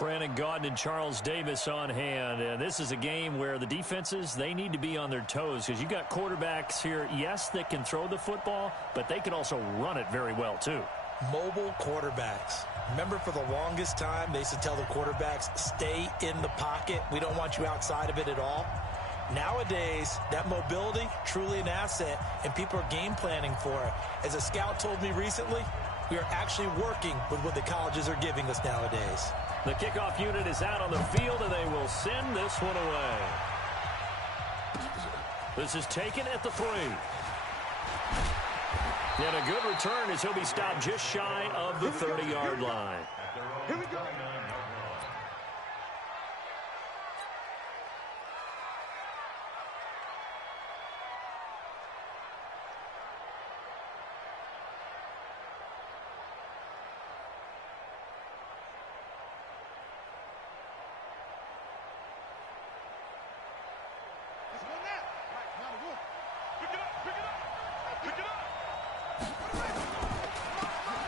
Brandon Gaudin and Charles Davis on hand. And this is a game where the defenses, they need to be on their toes because you've got quarterbacks here, yes, that can throw the football, but they can also run it very well, too. Mobile quarterbacks. Remember, for the longest time, they used to tell the quarterbacks, stay in the pocket. We don't want you outside of it at all. Nowadays, that mobility, truly an asset, and people are game planning for it. As a scout told me recently, we are actually working with what the colleges are giving us nowadays. The kickoff unit is out on the field, and they will send this one away. This is taken at the 3. And a good return as he'll be stopped just shy of the 30-yard line. Here we go.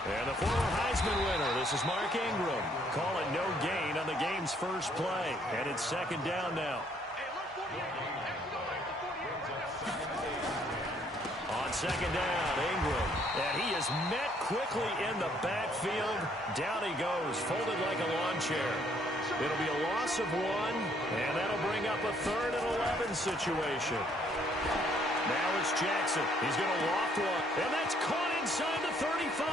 And the former Heisman winner, this is Mark Ingram. Call it no gain on the game's first play. And it's second down now. On second down, Ingram. And he is met quickly in the backfield. Down he goes, folded like a lawn chair. It'll be a loss of 1, and that'll bring up a 3rd and 11 situation. Now it's Jackson. He's going to loft one. And that's caught inside the 35.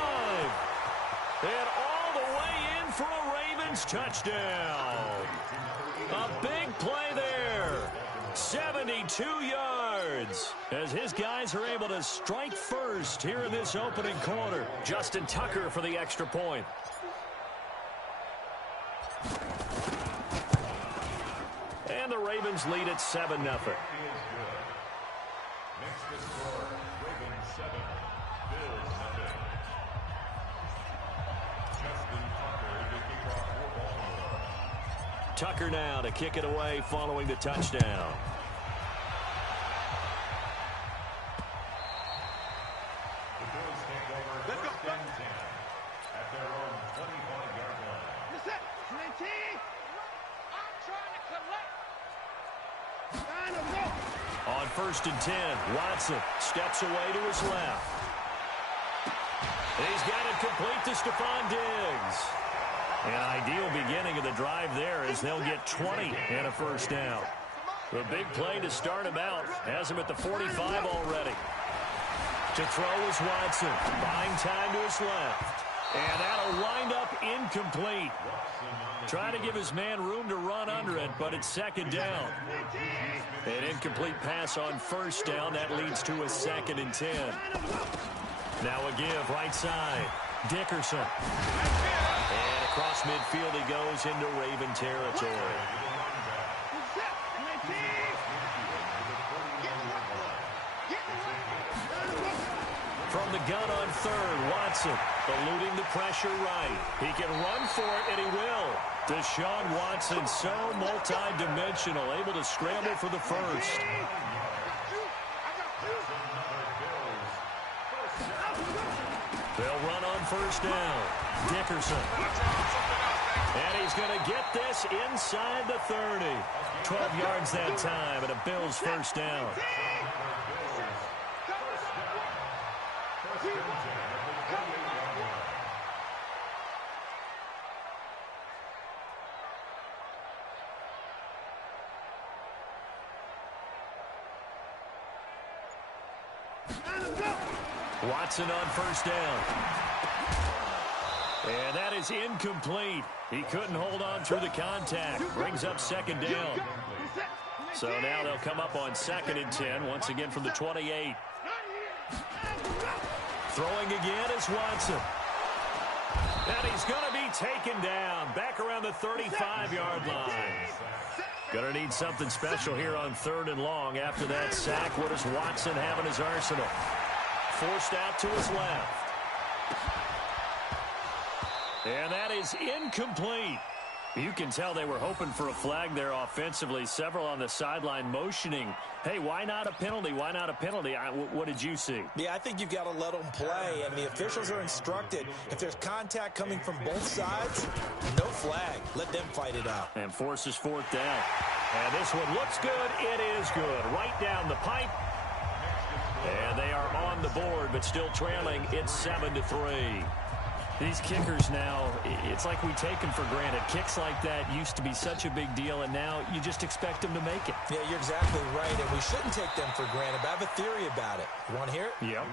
And all the way in for a Ravens touchdown. A big play there. 72 yards. As his guys are able to strike first here in this opening quarter. Justin Tucker for the extra point. And the Ravens lead at 7-0. Next to score, Ravens 7, Bills 0. Justin Tucker to kick off for Baltimore. Tucker now to kick it away following the touchdown. The Bills take over 1st and 10 at their own 25-yard line. I'm trying to collect. On 1st and 10, Watson steps away to his left. And he's got it complete to Stephon Diggs. An ideal beginning of the drive there as they'll get 20 and a first down. The big play to start him out has him at the 45 already. To throw is Watson, buying time to his left. And that'll wind up incomplete. Trying to give his man room to run under it, but it's second down. An incomplete pass on first down. That leads to a 2nd and 10. Now a give right side. Dickerson. And across midfield he goes into Raven territory. From the gun on 3rd, Watson eluding the pressure right. He can run for it, and he will. Deshaun Watson, so multi-dimensional, able to scramble for the first. They'll run on first down. Dickerson. And he's going to get this inside the 30. 12 yards that time, and a Bills first down. Watson on first down. And that is incomplete. He couldn't hold on through the contact. Brings up second down. So now they'll come up on 2nd and 10, once again from the 28. Throwing again is Watson. And he's going to be taken down back around the 35-yard line. Going to need something special here on 3rd and long after that sack. What does Watson have in his arsenal? Forced out to his left. And that is incomplete. You can tell they were hoping for a flag there offensively. Several on the sideline motioning, hey, why not a penalty? Why not a penalty? What did you see? Yeah, I think you've got to let them play, and the officials are instructed. If there's contact coming from both sides, no flag. Let them fight it out. And forces fourth down. And this one looks good. It is good. Right down the pipe. And they are on the board, but still trailing. It's 7-3. These kickers now, it's like we take them for granted. Kicks like that used to be such a big deal, and now you just expect them to make it. Yeah, you're exactly right, and we shouldn't take them for granted, but I have a theory about it. You want to hear it? Yep.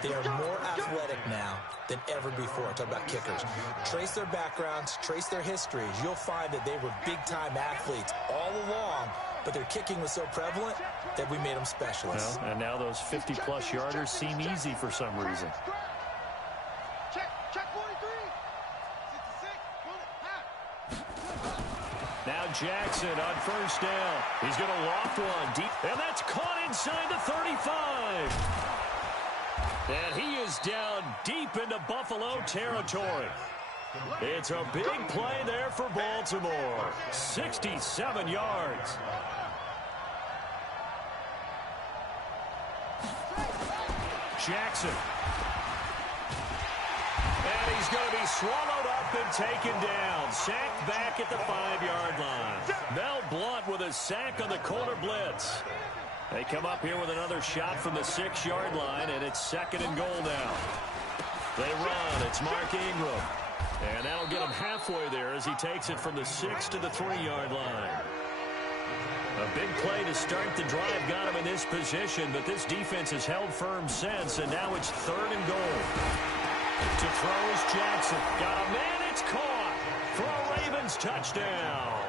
They are more athletic now than ever before. Talk about kickers. Trace their backgrounds, trace their histories. You'll find that they were big-time athletes all along, but their kicking was so prevalent that we made them specialists. Well, and now those 50-plus yarders seem easy for some reason. Now Jackson on first down. He's going to loft one deep, and that's caught inside the 35. And he is down deep into Buffalo territory. It's a big play there for Baltimore. 67 yards. Jackson. And he's going to be swallowed up and taken down. Sacked back at the 5-yard line. Mel Blount with a sack on the corner blitz. They come up here with another shot from the 6-yard line, and it's 2nd and goal now. They run. It's Mark Ingram. And that'll get him halfway there as he takes it from the 6 to the 3-yard line. A big play to start the drive got him in this position, but this defense has held firm since, and now it's 3rd and goal. To throw is Jackson. Got a man, it's caught for a Ravens touchdown.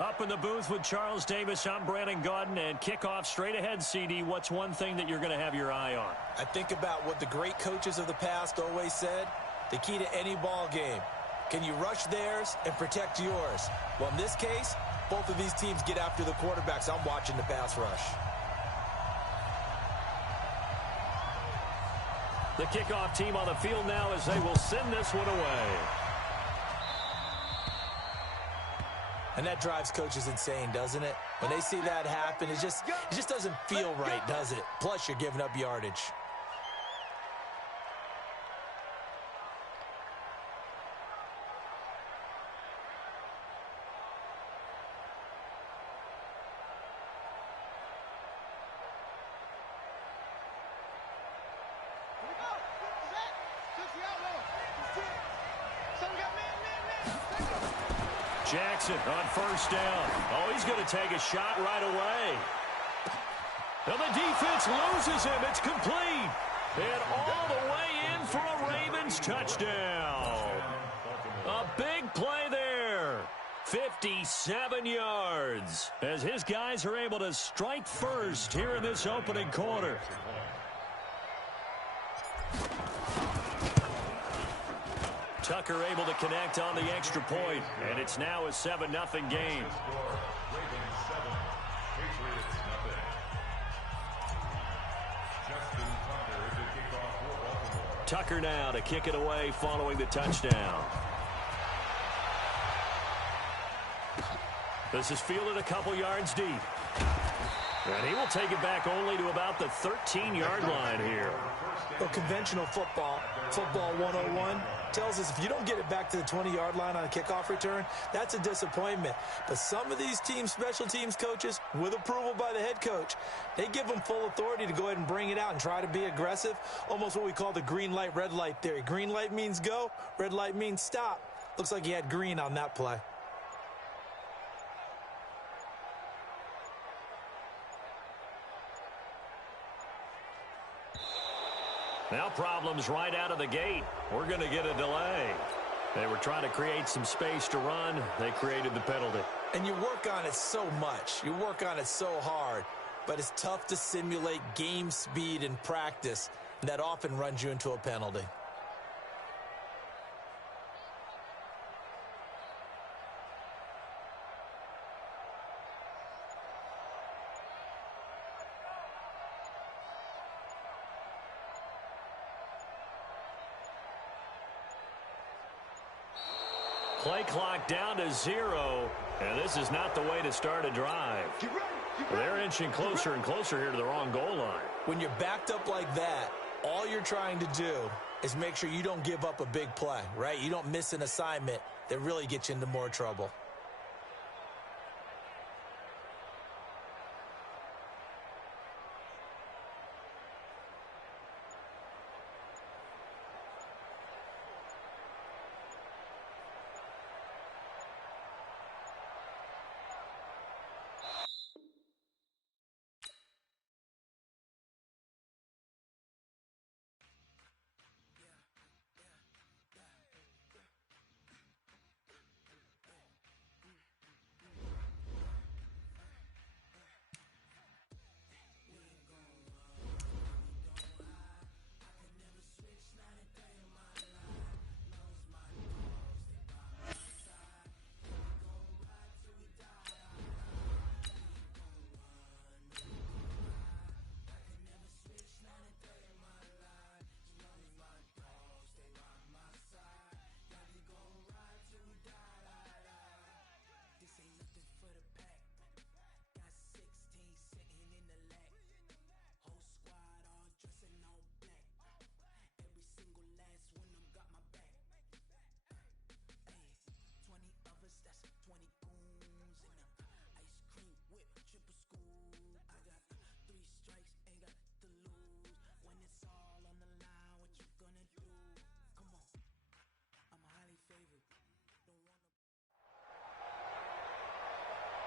Up in the booth with Charles Davis, I'm Brandon Gaudin, and kickoff straight ahead, CD. What's one thing that you're going to have your eye on? I think about what the great coaches of the past always said. The key to any ball game. Can you rush theirs and protect yours? Well, in this case, both of these teams get after the quarterbacks. I'm watching the pass rush. The kickoff team on the field now as they will send this one away. And that drives coaches insane, doesn't it? When they see that happen, it just doesn't feel right, does it? Plus, you're giving up yardage. Jackson on first down. Oh, he's going to take a shot right away. Now the defense loses him. It's complete. And all the way in for a Ravens touchdown. A big play there. 57 yards as his guys are able to strike first here in this opening quarter. Tucker able to connect on the extra point, and it's now a 7-0 game. Ravens 7, Patriots nothing. Justin Tucker to kick off for Baltimore. Tucker now to kick it away following the touchdown. This is fielded a couple yards deep. And he will take it back only to about the 13-yard line here. Well, conventional football 101, tells us if you don't get it back to the 20-yard line on a kickoff return, that's a disappointment. But some of these teams, special teams coaches, with approval by the head coach, they give them full authority to go ahead and bring it out and try to be aggressive, almost what we call the green light, red light theory. Green light means go, red light means stop. Looks like he had green on that play. Now problems right out of the gate. We're going to get a delay. They were trying to create some space to run. They created the penalty. And you work on it so much. You work on it so hard. But it's tough to simulate game speed in practice. That often runs you into a penalty. Play clock down to 0, and this is not the way to start a drive. They're inching closer and closer here to the wrong goal line. When you're backed up like that, all you're trying to do is make sure you don't give up a big play, right? You don't miss an assignment that really gets you into more trouble.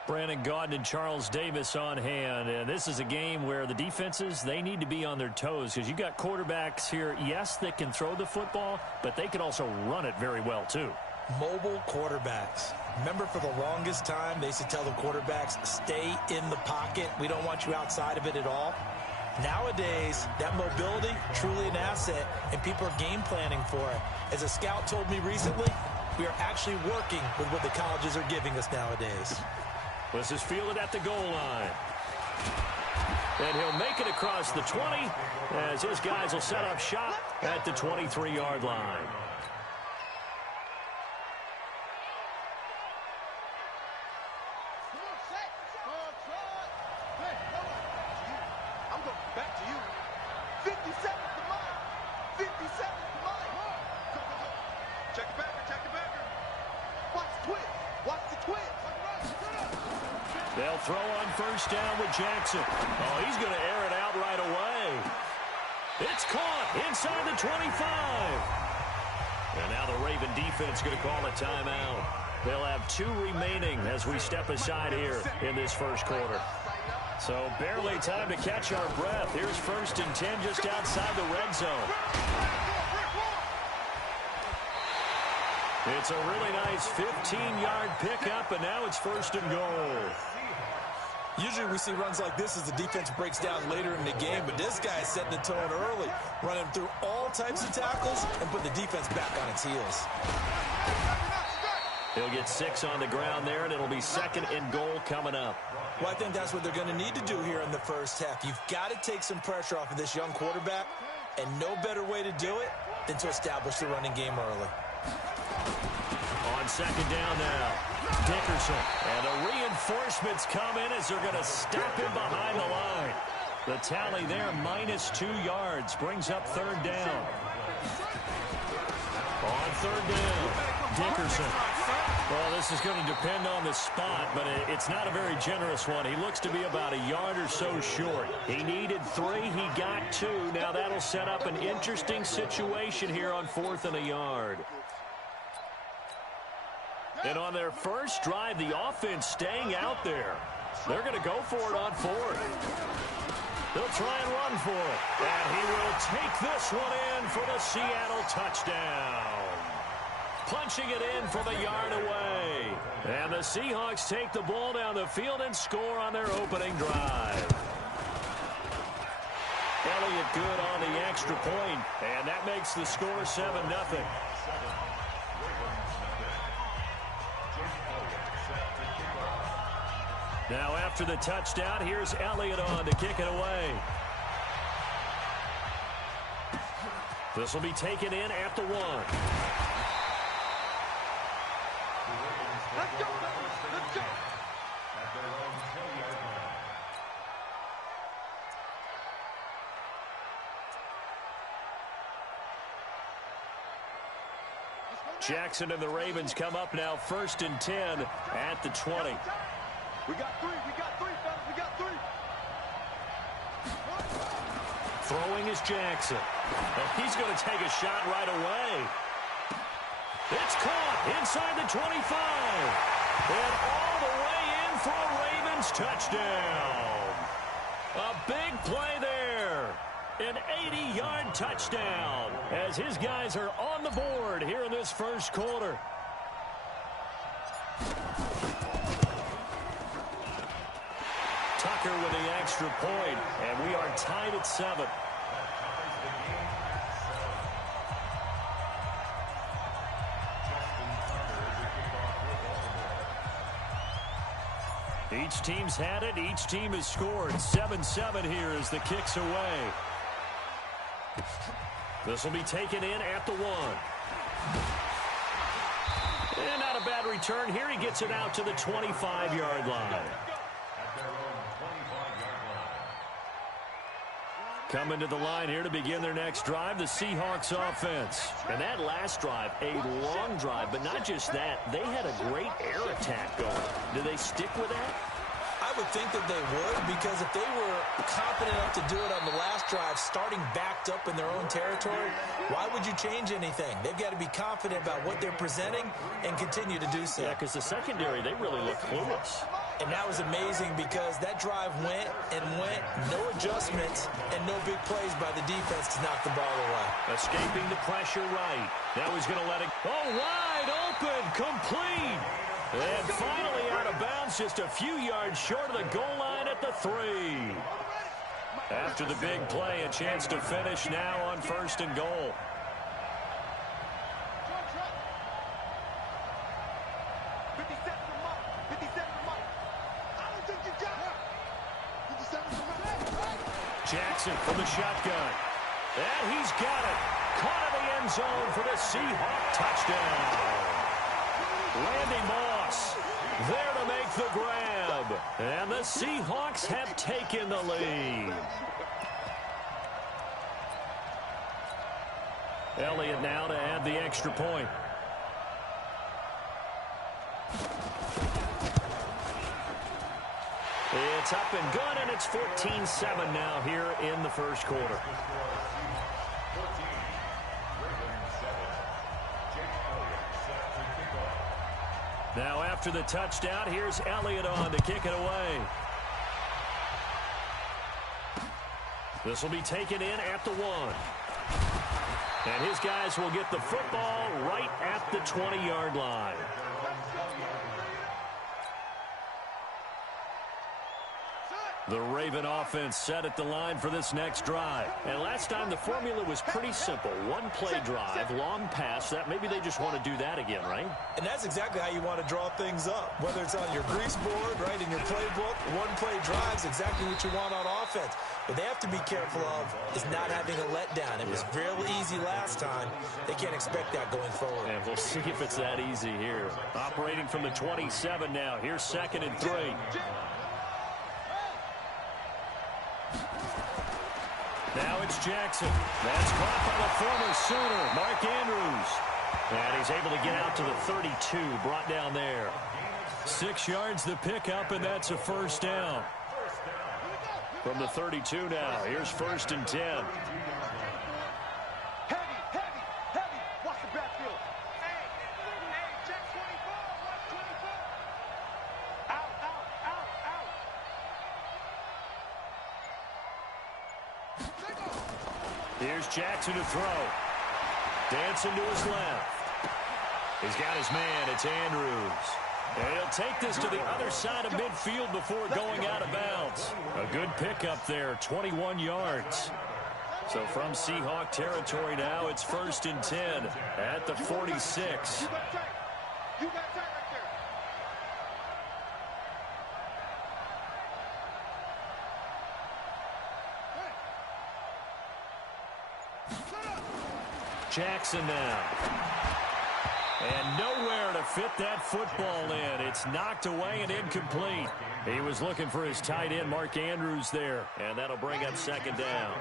Brandon Gaudin and Charles Davis on hand. And this is a game where the defenses, they need to be on their toes because you got quarterbacks here, yes, that can throw the football, but they can also run it very well, too. Mobile quarterbacks. Remember, for the longest time, they used to tell the quarterbacks, stay in the pocket. We don't want you outside of it at all. Nowadays, that mobility, truly an asset, and people are game planning for it. As a scout told me recently, we are actually working with what the colleges are giving us nowadays. This is fielded at the goal line. And he'll make it across the 20 as his guys will set up shop at the 23-yard line. They'll throw on first down with Jackson. Oh, he's going to air it out right away. It's caught inside the 25. And now the Raven defense going to call a timeout. They'll have 2 remaining as we step aside here in this first quarter. So barely time to catch our breath. Here's 1st and 10 just outside the red zone. It's a really nice 15-yard pickup, and now it's 1st and goal. Usually we see runs like this as the defense breaks down later in the game, but this guy is setting the tone early, running through all types of tackles and put the defense back on its heels. He'll get 6 on the ground there, and it'll be 2nd and goal coming up. Well, I think that's what they're going to need to do here in the first half. You've got to take some pressure off of this young quarterback, and no better way to do it than to establish the running game early. On 2nd down now, Dickerson. And the reinforcements come in as they're going to stop him behind the line. The tally there, -2 yards, brings up 3rd down. On 3rd down, Dickerson. Well, this is going to depend on the spot, but it's not a very generous one. He looks to be about a yard or so short. He needed 3. He got 2. Now that'll set up an interesting situation here on 4th and a yard. And on their first drive, the offense staying out there. They're going to go for it on 4th. They'll try and run for it. And he will take this one in for the Seattle touchdown. Punching it in from a yard away. And the Seahawks take the ball down the field and score on their opening drive. Elliott good on the extra point, and that makes the score 7-0. Now after the touchdown, here's Elliott on to kick it away. This will be taken in at the 1. Let's go! Let's go! At their own 10-yard line. Jackson and the Ravens come up now 1st and 10 at the 20. We got 3, fellas, we got 3. Throwing is Jackson. And he's going to take a shot right away. It's caught inside the 25. And all the way in for a Ravens touchdown. A big play there. An 80-yard touchdown as his guys are on the board here in this first quarter. Tucker with the extra point, and we are tied at 7. Each team's had it. Each team has scored. 7-7 here as the kick's away. This will be taken in at the 1. And not a bad return here. He gets it out to the 25-yard line. Coming to the line here to begin their next drive, the Seahawks offense. And that last drive, a long drive, but not just that. They had a great air attack going. Do they stick with that? I would think that they would, because if they were confident enough to do it on the last drive, starting backed up in their own territory, why would you change anything? They've got to be confident about what they're presenting and continue to do so. Yeah, because the secondary, they really look clueless. And that was amazing because that drive went and went, no adjustments, and no big plays by the defense to knock the ball away. Escaping the pressure right. Now he's going to let it go. Wide open, complete. And finally out of bounds, just a few yards short of the goal line at the 3. After the big play, a chance to finish now on 1st and goal. Jackson from the shotgun. And he's got it. Caught in the end zone for the Seahawk touchdown. Randy Moss there to make the grab. And the Seahawks have taken the lead. Elliott now to add the extra point. It's up and good, and it's 14-7 now here in the first quarter. Now after the touchdown, here's Elliott on to kick it away. This will be taken in at the 1. And his guys will get the football right at the 20-yard line. The Raven offense set at the line for this next drive. And last time the formula was pretty simple. One-play drive, long pass. That maybe they just want to do that again, right? And that's exactly how you want to draw things up. Whether it's on your grease board, right, in your playbook, one-play drives, exactly what you want on offense. What they have to be careful of is not having a letdown. It was real easy last time. They can't expect that going forward. And we'll see if it's that easy here. Operating from the 27 now. Here's 2nd and 3. Now it's Jackson. That's caught by the former Sooner, Mark Andrews. And he's able to get out to the 32, brought down there. 6 yards the pickup, and that's a first down. From the 32 now, here's 1st and 10. Watch the backfield. Hey, check 24. Watch 24. Out. Here's Jackson to throw. Dancing to his left. He's got his man. It's Andrews. And he'll take this to the other side of midfield before going out of bounds. A good pickup there, 21 yards. So from Seahawk territory now, it's 1st and 10 at the 46. You got tight right there. Jackson now. And nowhere to fit that football in. It's knocked away and incomplete. He was looking for his tight end, Mark Andrews, there. And that'll bring up 2nd down.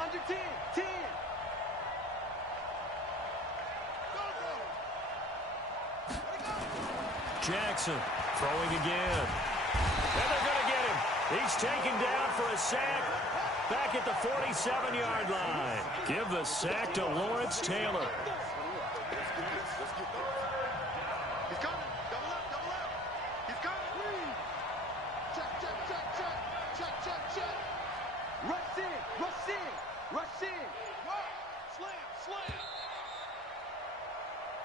Under 10. 10. Jackson throwing again. And they're going to get him. He's taken down for a sack back at the 47-yard line. Give the sack to Lawrence Taylor. He's coming. Double up. He's coming. Check. Rush in. Slam.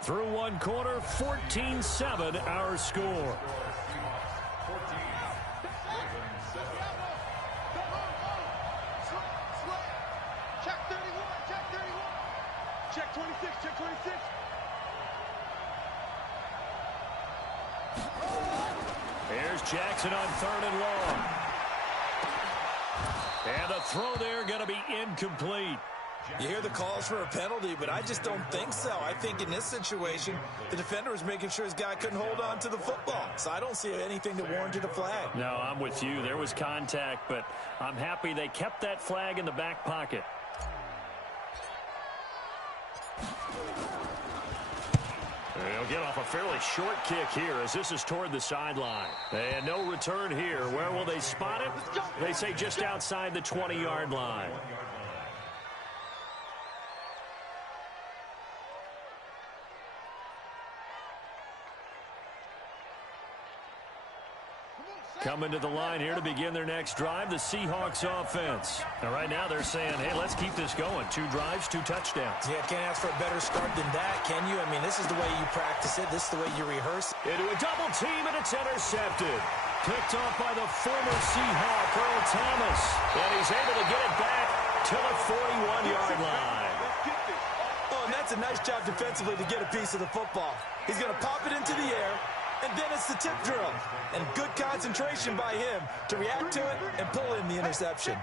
Through one quarter, 14-7 our score. Check 31. Check 26. Here's Jackson on 3rd and long. And the throw there going to be incomplete. You hear the calls for a penalty, but I just don't think so. I think in this situation, the defender was making sure his guy couldn't hold on to the football. So I don't see anything that warranted a flag. No, I'm with you. There was contact, but I'm happy they kept that flag in the back pocket. They'll get off a fairly short kick here as this is toward the sideline. And no return here. Where will they spot it? They say just outside the 20-yard line. Coming to the line here to begin their next drive, the Seahawks offense. Now, right now they're saying, hey, let's keep this going. 2 drives, 2 touchdowns. Yeah, can't ask for a better start than that, can you? I mean, this is the way you practice it. This is the way you rehearse. Into a double team, and it's intercepted. Picked off by the former Seahawk, Earl Thomas. And he's able to get it back to the 41-yard line. Oh, and that's a nice job defensively to get a piece of the football. He's going to pop it into the air. And then it's the tip drill. And good concentration by him to react to it and pull in the interception.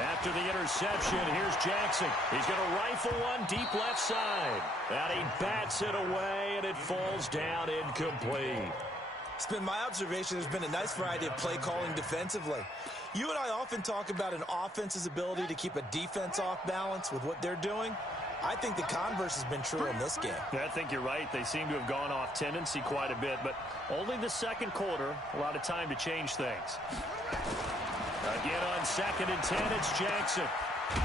After the interception, here's Jackson. He's going to rifle one deep left side. And he bats it away, and it falls down incomplete. It's been my observation there's been a nice variety of play calling defensively. You and I often talk about an offense's ability to keep a defense off balance with what they're doing. I think the converse has been true in this game. I think you're right. They seem to have gone off tendency quite a bit, but only the second quarter, a lot of time to change things. Again on 2nd and 10, it's Jackson.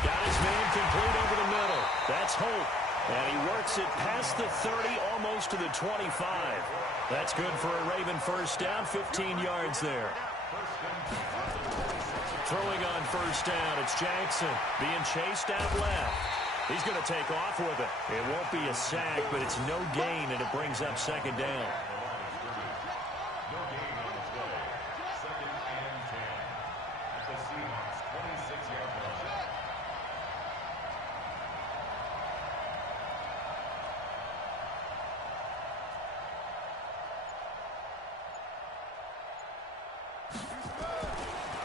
Got his man complete over the middle. That's Holt. And he works it past the 30, almost to the 25. That's good for a Raven first down, 15 yards there. Throwing on first down, it's Jackson being chased out left. He's going to take off with it. It won't be a sack, but it's no gain, and it brings up second down. No gain on the play. 2nd and 10 at the Seahawks 26-yard line.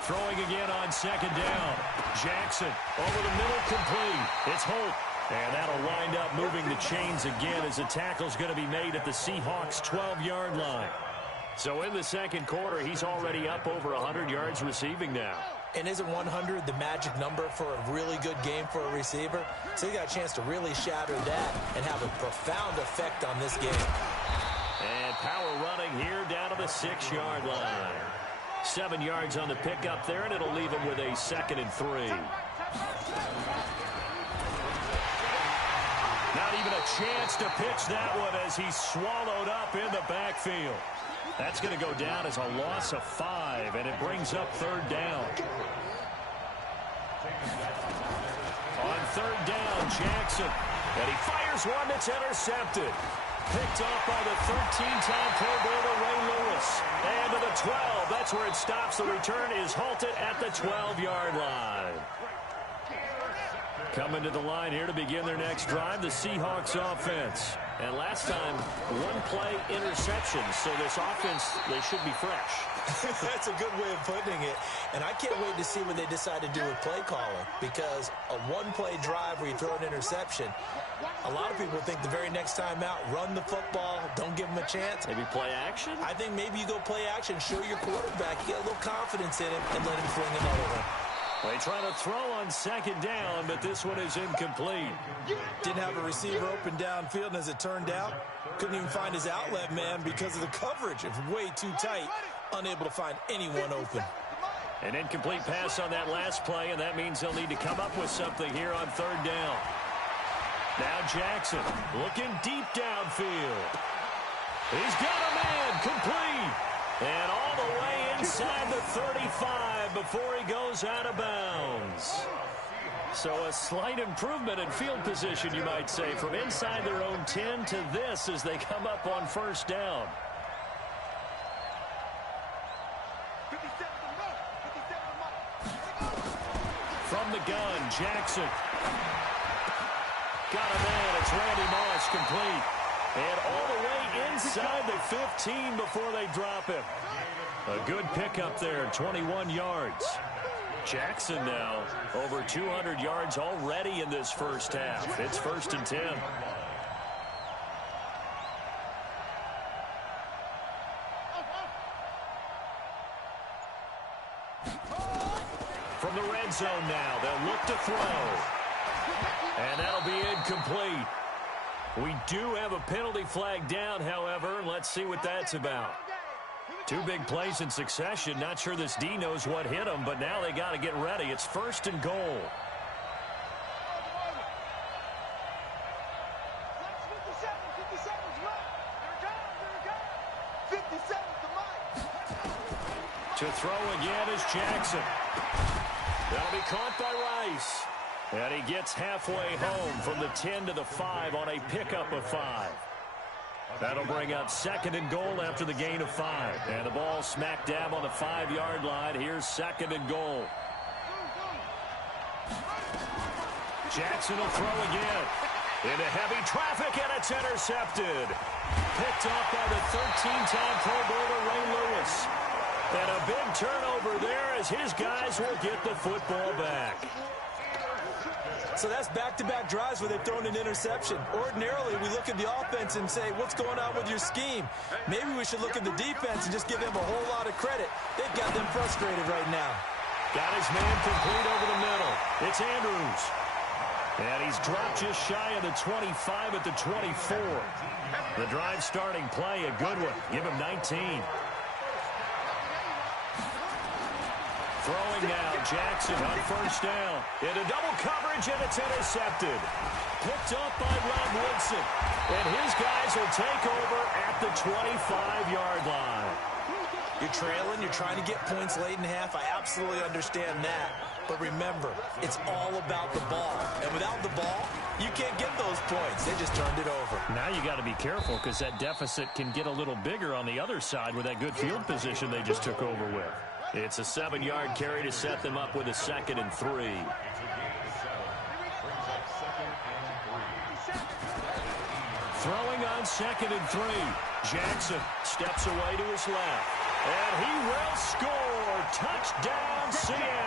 Throwing again on second down. Jackson over the middle, complete. It's Holt. And that'll wind up moving the chains again as the tackle's going to be made at the Seahawks' 12-yard line. So in the second quarter, he's already up over 100 yards receiving now. And isn't 100 the magic number for a really good game for a receiver? So he got a chance to really shatter that and have a profound effect on this game. And power running here down to the 6-yard line. 7 yards on the pickup there, and it'll leave him with a 2nd and 3. Not even a chance to pitch that one as he's swallowed up in the backfield. That's going to go down as a loss of 5, and it brings up 3rd down. On 3rd down, Jackson. And he fires one that's intercepted. Picked off by the 13-time Pro Bowler Ray Lewis. And to the 12. That's where it stops. The return is halted at the 12-yard line. Coming to the line here to begin their next drive, the Seahawks offense. And last time, 1-play interception. So this offense, they should be fresh. That's a good way of putting it. And I can't wait to see what they decide to do with play calling, because a 1-play drive where you throw an interception, a lot of people think the very next time out, run the football, don't give them a chance. Maybe play action? I think maybe you go play action, show your quarterback, you get a little confidence in him, and let him fling another one. They try to throw on 2nd down, but this one is incomplete. Didn't have a receiver open downfield, and as it turned out, couldn't even find his outlet man because of the coverage. It was way too tight, unable to find anyone open. An incomplete pass on that last play, and that means they'll need to come up with something here on 3rd down. Now Jackson looking deep downfield. He's got a man, complete. And all the way inside the 35 before he goes out of bounds. So a slight improvement in field position, you might say, from inside their own 10 to this as they come up on 1st down. From the gun, Jackson. Got a man, it's Randy Moss, complete. And all the way inside the 15 before they drop him. A good pickup there, 21 yards. Jackson now over 200 yards already in this first half. It's 1st and 10. From the red zone now, they'll look to throw. And that'll be incomplete. We do have a penalty flag down, however. Let's see what that's about. 2 big plays in succession. Not sure this D knows what hit him, but now they got to get ready. It's 1st and goal. To throw again is Jackson. That'll be caught by Rice. And he gets halfway home from the 10 to the 5 on a pickup of 5. That'll bring up 2nd and goal after the gain of 5. And the ball smack dab on the 5-yard line. Here's 2nd and goal. Jackson will throw again. Into heavy traffic, and it's intercepted. Picked off by the 13-time Pro Bowler Ray Lewis. And a big turnover there as his guys will get the football back. So that's back-to-back drives where they've thrown an interception. Ordinarily, we look at the offense and say, what's going on with your scheme? Maybe we should look at the defense and just give them a whole lot of credit. They've got them frustrated right now. Got his man complete over the middle. It's Andrews. And he's dropped just shy of the 25 at the 24. The drive starting play, a good one. Give him 19. Throwing now, Jackson on 1st down. Into double coverage, and it's intercepted. Picked up by Rob Woodson. And his guys will take over at the 25-yard line. You're trailing, you're trying to get points late in half. I absolutely understand that. But remember, it's all about the ball. And without the ball, you can't get those points. They just turned it over. Now you got to be careful because that deficit can get a little bigger on the other side with that good field position they just took over with. It's a 7-yard carry to set them up with a 2nd and 3. Brings up 2nd and 3. Throwing on 2nd and 3. Jackson steps away to his left. And he will score. Touchdown, Seattle.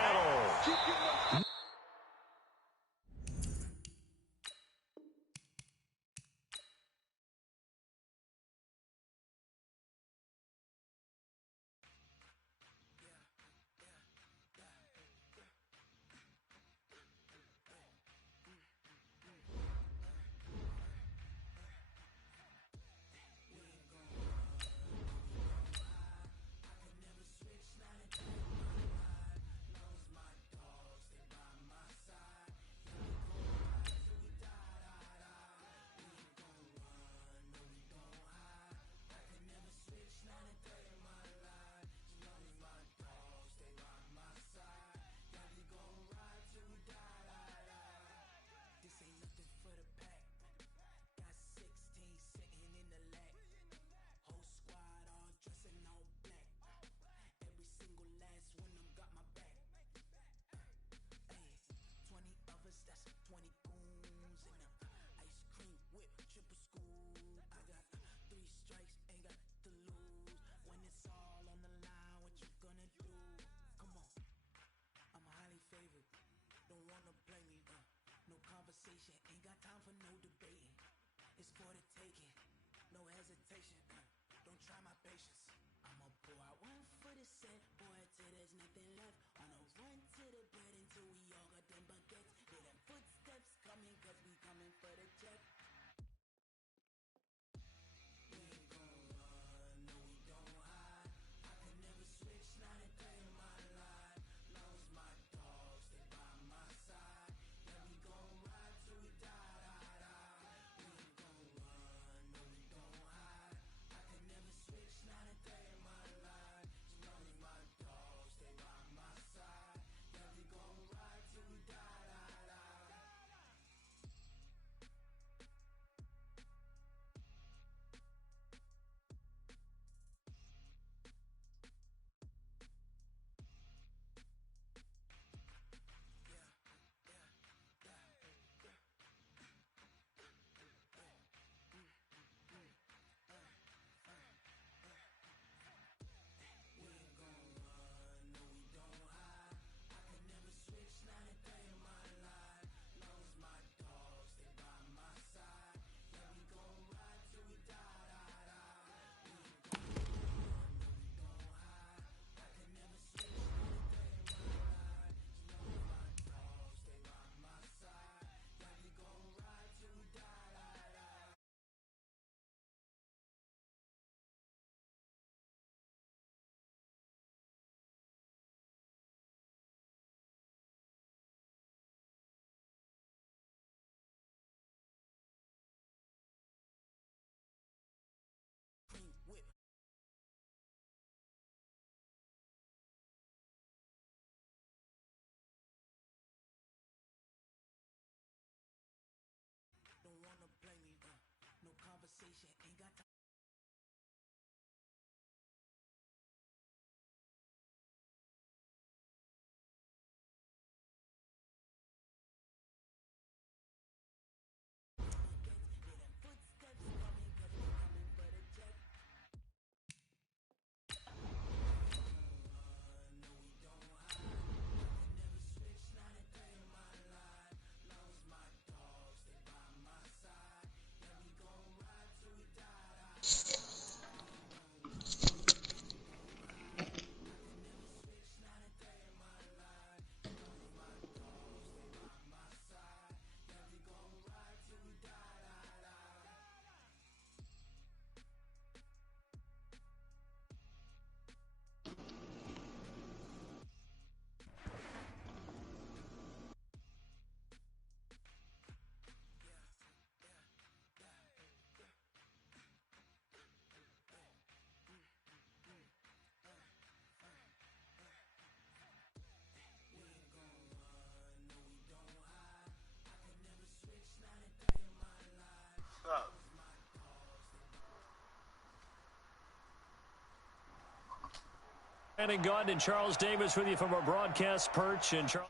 Brandon Gaudin and Charles Davis with you from our broadcast perch. And Charles.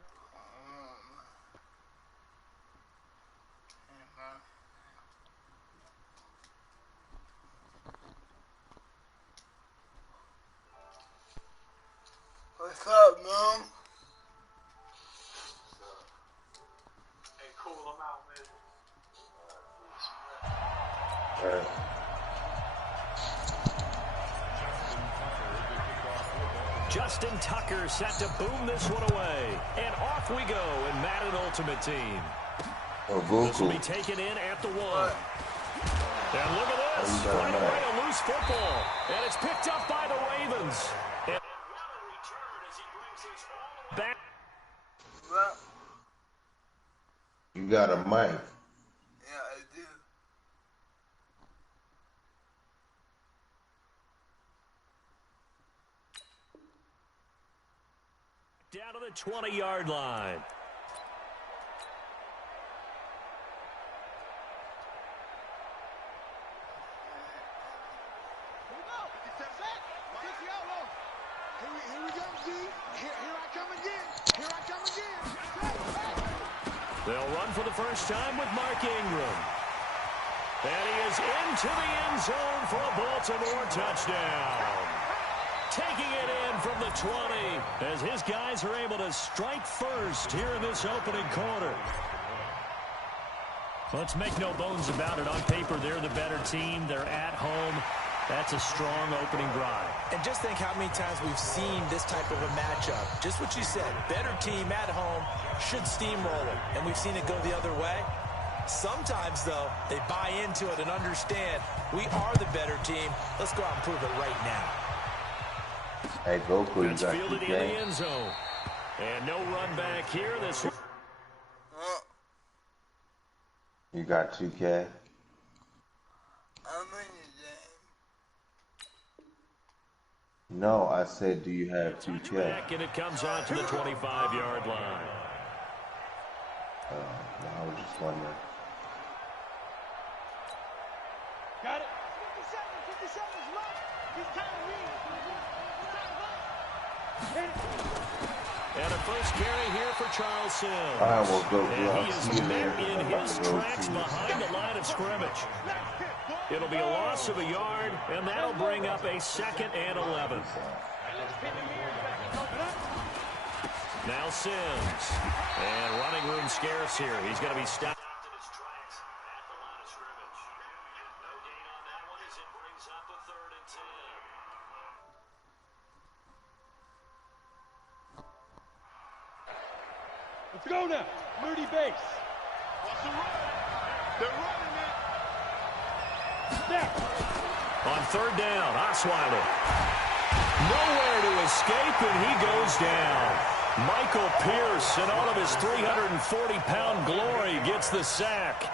What's up, Mom? Hey, cool, I'm out, man. Justin Tucker set to boom this one away. And off we go in Madden Ultimate Team. This will be taken in at the 1. And look at this. Right away, a loose football. And it's picked up by the Ravens. And what a return as he brings us all back. Well, you got a mic. yeah, I do. Down to the 20-yard line. Here we go, D. Here I come again. Here I come again. They'll run for the first time with Mark Ingram. And he is into the end zone for a Baltimore touchdown. Taking it in from the 20 as his guys are able to strike first here in this opening quarter. Let's make no bones about it. On paper, they're the better team. They're at home. That's a strong opening drive. And just think how many times we've seen this type of a matchup. Just what you said, better team at home should steamroll them. And we've seen it go the other way. Sometimes, though, they buy into it and understand we are the better team. Let's go out and prove it right now. Hey, Goku, you That's got fielded in 2K? the end zone. And no run back here. This. You got 2K? I'm in the game. No, I said, do you have 2K? Back and it comes out to the 25-yard line. I was just wondering. Got it. 50 seconds left. He's time to lead. And a first carry here for Charles Sims. All right, well, go. And he See is you met later. in I'm about his to go tracks to- behind the line of scrimmage. It'll be a loss of a yard, and that'll bring up a 2nd and 11. Now Sims. And running room scarce here. He's going to be stopped. Let's go now. Moody base. What's the run? They're running it. Snap. On 3rd down, Osweiler. Nowhere to escape, and he goes down. Michael Pierce, in all of his 340-pound glory, gets the sack.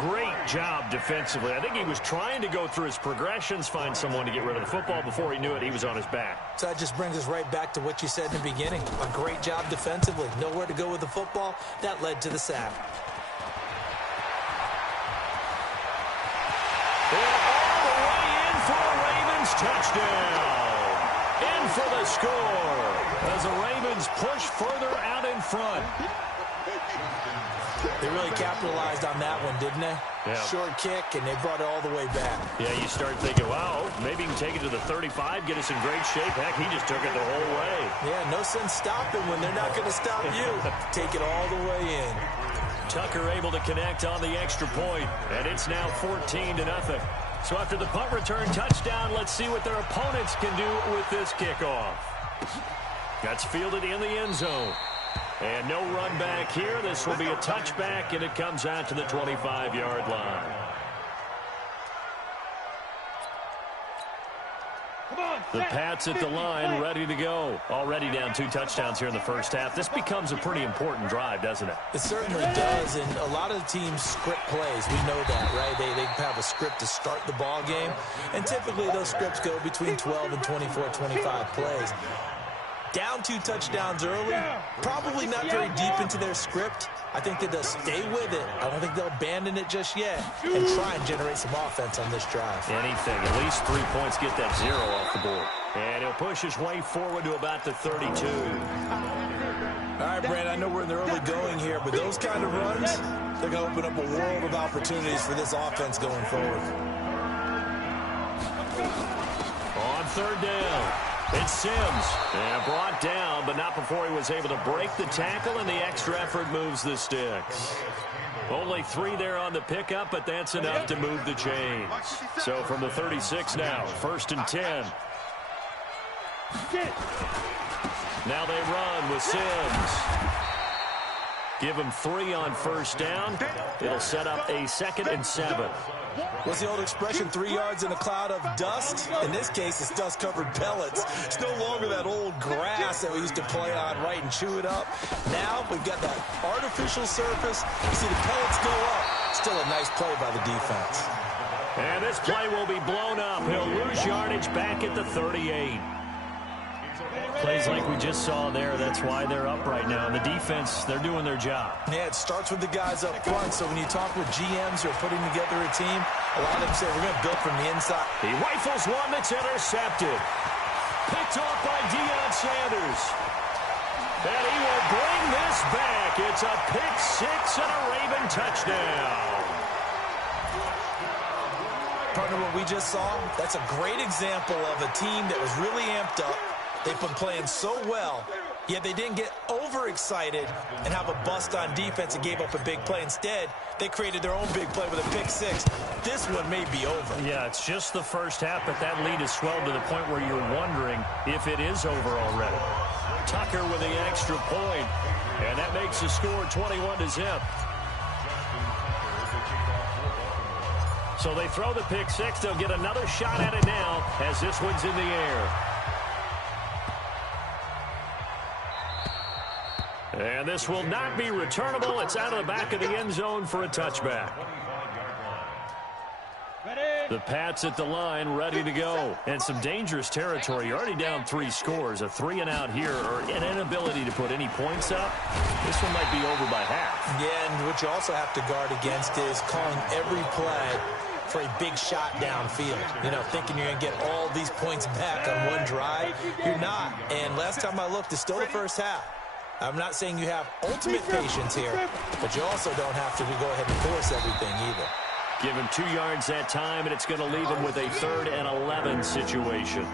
Great job defensively. I think he was trying to go through his progressions, find someone to get rid of the football. Before he knew it, he was on his back. So that just brings us right back to what you said in the beginning. A great job defensively. Nowhere to go with the football. That led to the sack. And all the way in for a Ravens touchdown. In for the score as the Ravens push further out in front. They really capitalized on that one, didn't they? Yeah. Short kick, and they brought it all the way back. Yeah, you start thinking, wow, maybe he can take it to the 35, get us in great shape. Heck, he just took it the whole way. Yeah, no sense stopping when they're not going to stop you. Take it all the way in. Tucker able to connect on the extra point, and it's now 14-0. So after the punt return touchdown, let's see what their opponents can do with this kickoff. That's fielded in the end zone. And no run back here. This will be a touchback, and it comes out to the 25-yard line. The Pats at the line, ready to go. Already down 2 touchdowns here in the first half. This becomes a pretty important drive, doesn't it? It certainly does, and a lot of teams script plays. We know that, right? They have a script to start the ball game, and typically those scripts go between 12 and 24, 25 plays. Down 2 touchdowns early, probably not very deep into their script. I think that they'll stay with it. I don't think they'll abandon it just yet and try and generate some offense on this drive. Anything. At least 3 points, get that 0 off the board. And he'll push his way forward to about the 32. All right, Brandon, I know we're in the early going here, but those kind of runs, they're going to open up a world of opportunities for this offense going forward. On 3rd down, it's Sims. And brought down, but not before he was able to break the tackle, and the extra effort moves the sticks. Only 3 there on the pickup, but that's enough to move the chains. So from the 36 now, 1st and 10. Now they run with Sims. Give him 3 on 1st down. It'll set up a 2nd and 7. What's the old expression, 3 yards in a cloud of dust? In this case, it's dust-covered pellets. It's no longer that old grass that we used to play on, right, and chew it up. Now we've got that artificial surface. You see the pellets go up. Still a nice play by the defense. And this play will be blown up. He'll lose yardage back at the 38. Plays like we just saw there. That's why they're up right now. And the defense, they're doing their job. Yeah, it starts with the guys up front. So when you talk with GMs who are putting together a team, a lot of them say we're going to build from the inside. He rifles one that's intercepted. Picked off by Deion Sanders. And he will bring this back. It's a pick 6 and a Raven touchdown. Partner, what we just saw, that's a great example of a team that was really amped up. They've been playing so well, yet they didn't get overexcited and have a bust on defense and gave up a big play. Instead, they created their own big play with a pick 6. This one may be over. Yeah, it's just the first half, but that lead has swelled to the point where you're wondering if it is over already. Tucker with the extra point, and that makes the score 21-0. So they throw the pick 6. They'll get another shot at it now as this one's in the air. And this will not be returnable. It's out of the back of the end zone for a touchback. The Pats at the line, ready to go. And some dangerous territory. You're already down 3 scores. A 3-and-out here, or an inability to put any points up. This one might be over by half. Yeah, and what you also have to guard against is calling every play for a big shot downfield. You know, thinking you're going to get all these points back on one drive. You're not. And last time I looked, it's still the first half. I'm not saying you have ultimate patience here, but you also don't have to go ahead and force everything either. Give him 2 yards that time, and it's going to leave him with a 3rd and 11 situation.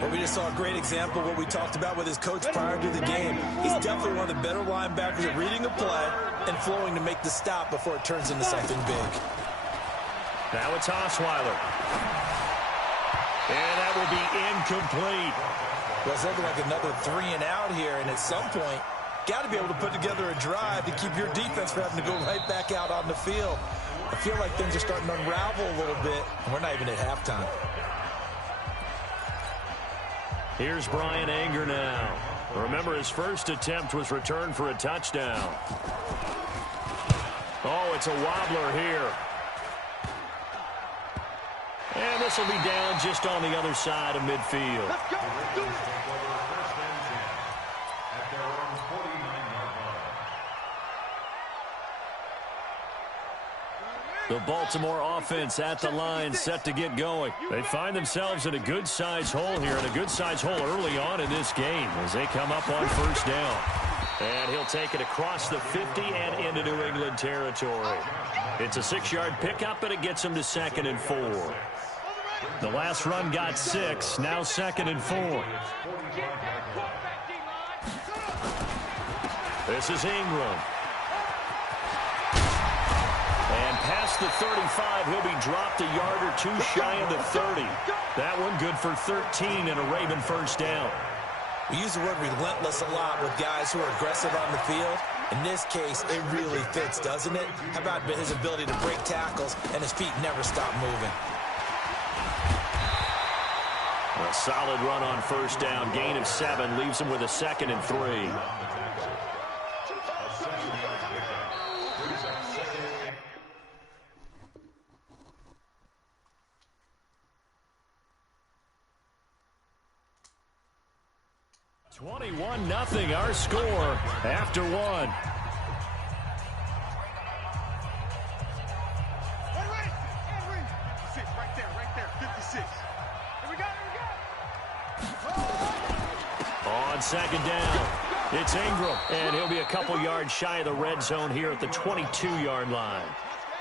Well, we just saw a great example of what we talked about with his coach prior to the game. He's definitely one of the better linebackers at reading a play and flowing to make the stop before it turns into something big. Now it's Osweiler. And that will be incomplete. Well, it's looking like another 3-and-out here, and at some point, got to be able to put together a drive to keep your defense from having to go right back out on the field. I feel like things are starting to unravel a little bit, and we're not even at halftime. Here's Brian Anger now. Remember, his first attempt was returned for a touchdown. Oh, it's a wobbler here. And this will be down just on the other side of midfield. Let's go. Do it. The Baltimore offense at the line, set to get going. They find themselves in a good-sized hole here, and a good-sized hole early on in this game as they come up on 1st down. And he'll take it across the 50 and into New England territory. It's a 6-yard pickup, but it gets him to 2nd and 4. The last run got 6, now 2nd and 4. This is Ingram. And past the 35, he'll be dropped a yard or 2 shy of the 30. That one good for 13 and a Raven 1st down. We use the word relentless a lot with guys who are aggressive on the field. In this case, it really fits, doesn't it? How about his ability to break tackles and his feet never stop moving? A solid run on 1st down. Gain of 7 leaves him with a 2nd and 3. 21-0 our score after one. On second down, it's Ingram, and he'll be a couple yards shy of the red zone here at the 22-yard line.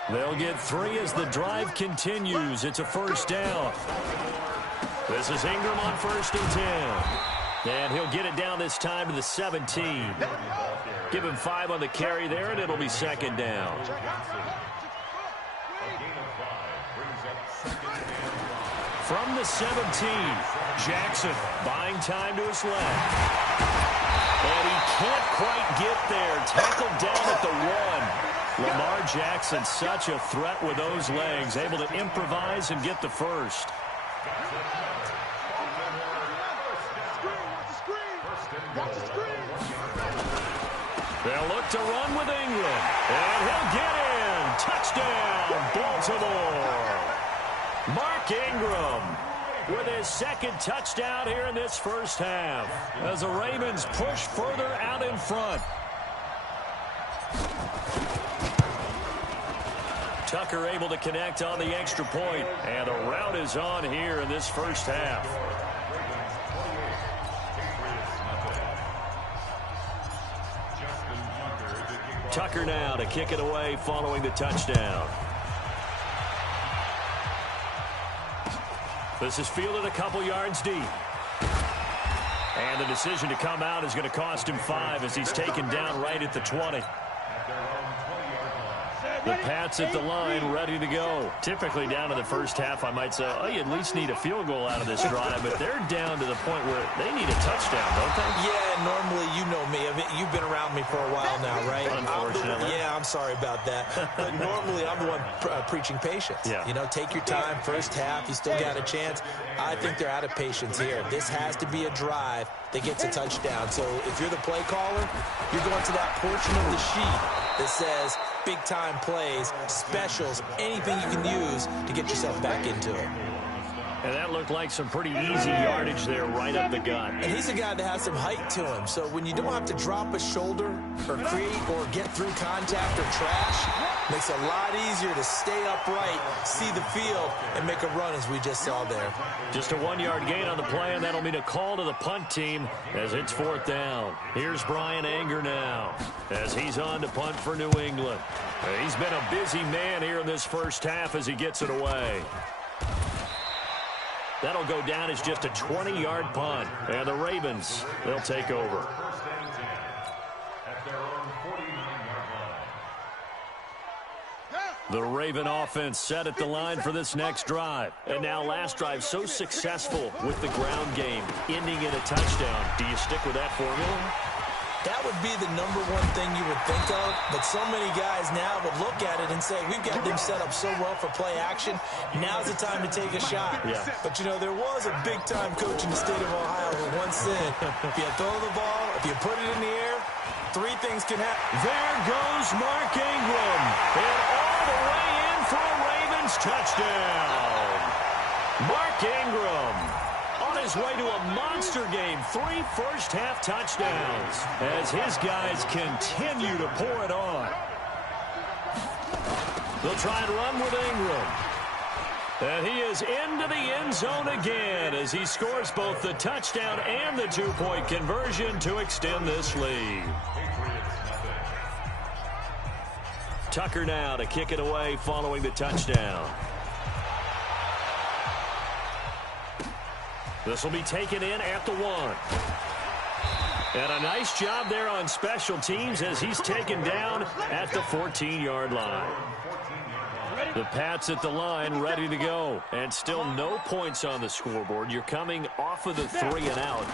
They'll get 3 as the drive continues. It's a first down. This is Ingram on 1st and 10. And he'll get it down this time to the 17. Give him 5 on the carry there, and it'll be second down. From the 17, Jackson buying time to his left. And he can't quite get there. Tackled down at the 1. Lamar Jackson, such a threat with those legs, able to improvise and get the first. They'll look to run with Ingram. And he'll get in. Touchdown, Baltimore. Mark Ingram with his second touchdown here in this first half as the Ravens push further out in front. Tucker able to connect on the extra point, and the route is on here in this first half. Tucker now to kick it away following the touchdown. This is fielded a couple yards deep. And the decision to come out is going to cost him 5 as he's taken down right at the 20. The Pats at the line, ready to go. Typically down to the first half, I might say, oh, you at least need a field goal out of this drive, but they're down to the point where they need a touchdown, don't they? Yeah, normally, you know me. I mean, you've been around me for a while now, right? Unfortunately. I'm sorry about that. But normally, I'm the one preaching patience. Yeah. You know, take your time. First half, you still got a chance. I think they're out of patience here. This has to be a drive that gets a touchdown. So if you're the play caller, you're going to that portion of the sheet that says big-time plays, specials, anything you can use to get yourself back into it. And that looked like some pretty easy yardage there right up the gut. And he's a guy that has some height to him. So when you don't have to drop a shoulder or create or get through contact or trash, makes it a lot easier to stay upright, see the field, and make a run as we just saw there. Just a 1-yard gain on the play, and that'll mean a call to the punt team as it's 4th down. Here's Brian Anger now as he's on to punt for New England. He's been a busy man here in this first half as he gets it away. That'll go down as just a 20-yard punt. And the Ravens, they'll take over. The Raven offense set at the line for this next drive. And now last drive so successful with the ground game, ending in a touchdown. Do you stick with that formula? That would be the #1 thing you would think of, but so many guys now would look at it and say, we've got them set up so well for play action, now's the time to take a shot. Yeah. But, you know, there was a big-time coach in the state of Ohio who once said, if you throw the ball, if you put it in the air, 3 things can happen. There goes Mark Ingram, and all the way in for a Ravens touchdown. Mark Ingram on his way to a monster game, 3 first-half touchdowns as his guys continue to pour it on. They'll try and run with Ingram. And he is into the end zone again as he scores both the touchdown and the 2-point conversion to extend this lead. Tucker now to kick it away following the touchdown. This will be taken in at the 1. And a nice job there on special teams as he's taken down at the 14-yard line. The Pats at the line ready to go. And still no points on the scoreboard. You're coming off of the 3 and out.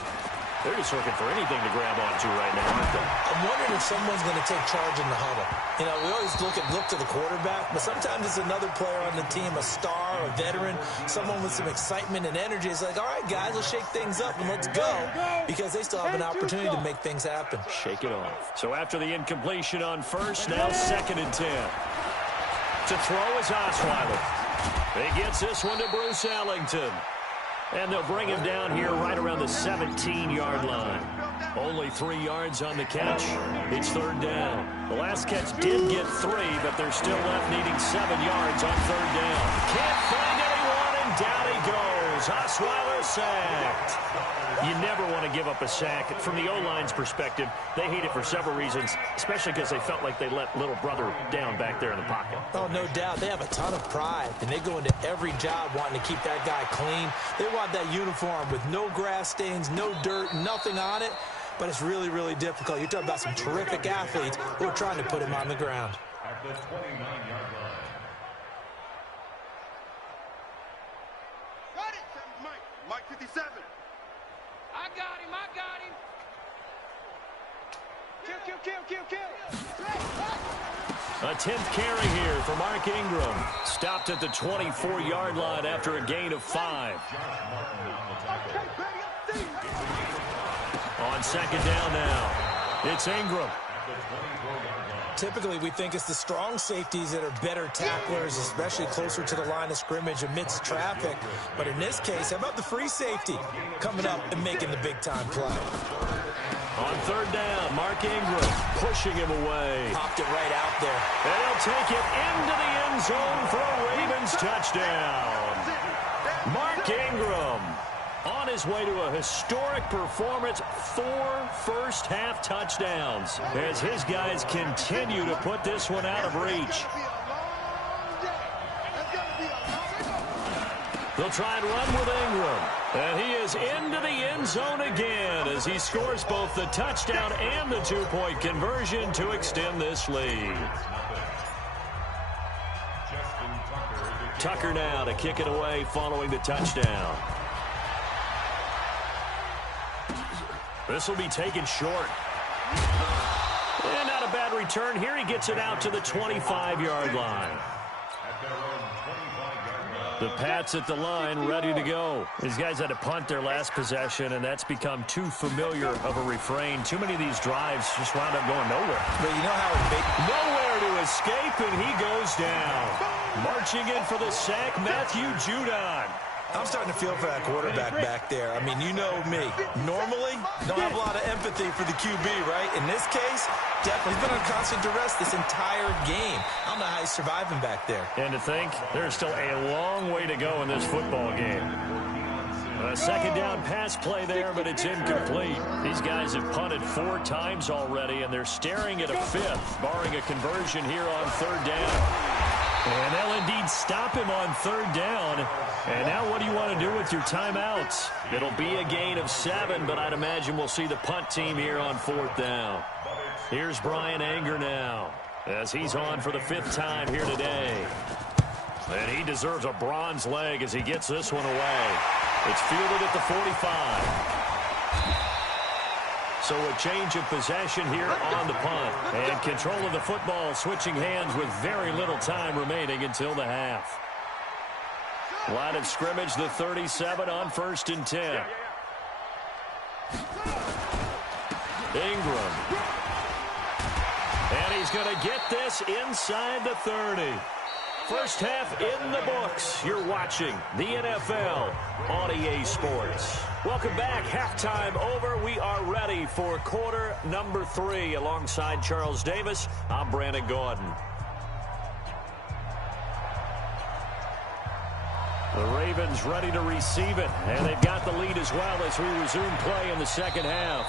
They're just looking for anything to grab onto right now, aren't they? I'm wondering if someone's going to take charge in the huddle. You know, we always look to the quarterback, but sometimes it's another player on the team, a star, a veteran, someone with some excitement and energy. It's like, all right, guys, let's shake things up and let's go, because they still have an opportunity to make things happen. Shake it off. So after the incompletion on first, now 2nd and 10. To throw is Osweiler. He gets this one to Bruce Ellington. And they'll bring him down here right around the 17-yard line. Only 3 yards on the catch. It's third down. The last catch did get 3, but they're still left needing 7 yards on third down. Can't find anyone, and down he goes. Osweiler sacked. You never want to give up a sack. From the O-line's perspective, they hate it for several reasons, especially because they felt like they let little brother down back there in the pocket. Oh, no doubt. They have a ton of pride, and they go into every job wanting to keep that guy clean. They want that uniform with no grass stains, no dirt, nothing on it. But it's really, really difficult. You're talking about some terrific athletes who are trying to put him on the ground. At the 29-yard line. Got it, Mike. Mike 57. I got him. Kill. A 10th carry here for Mark Ingram. Stopped at the 24-yard line after a gain of 5. On second down now, it's Ingram. Typically, we think it's the strong safeties that are better tacklers, especially closer to the line of scrimmage amidst traffic. But in this case, how about the free safety coming up and making the big-time play? On third down, Mark Ingram pushing him away. Popped it right out there. And he'll take it into the end zone for a Ravens touchdown. Mark Ingram on his way to a historic performance, 4 first-half touchdowns, as his guys continue to put this one out of reach. They'll try and run with Ingram. And he is into the end zone again as he scores both the touchdown and the 2-point conversion to extend this lead. Tucker now to kick it away following the touchdown. This will be taken short. And not a bad return here. He gets it out to the 25-yard line. The Pats at the line, ready to go. These guys had to punt their last possession, and that's become too familiar of a refrain. Too many of these drives just wound up going nowhere. But you know how it makes nowhere to escape, and he goes down. Marching in for the sack, Matthew Judon. I'm starting to feel for that quarterback back there. I mean, you know me. Normally, don't have a lot of empathy for the QB, right? In this case, definitely he's been on constant duress this entire game. I don't know how he's surviving back there. And to think, there's still a long way to go in this football game. A second down pass play there, but it's incomplete. These guys have punted 4 times already, and they're staring at a 5th, barring a conversion here on third down. And they'll indeed stop him on third down. And now what do you want to do with your timeouts? It'll be a gain of 7, but I'd imagine we'll see the punt team here on 4th down. Here's Brian Anger now, as he's on for the 5th time here today. And he deserves a bronze leg as he gets this one away. It's fielded at the 45. So a change of possession here on the punt. And control of the football switching hands with very little time remaining until the half. Line of scrimmage, the 37 on 1st and 10. Ingram. And he's going to get this inside the 30. First half in the books. You're watching the NFL on EA Sports. Welcome back. Halftime over. We are ready for quarter number 3. Alongside Charles Davis, I'm Brandon Gordon. The Ravens ready to receive it, and they've got the lead as well as we resume play in the second half.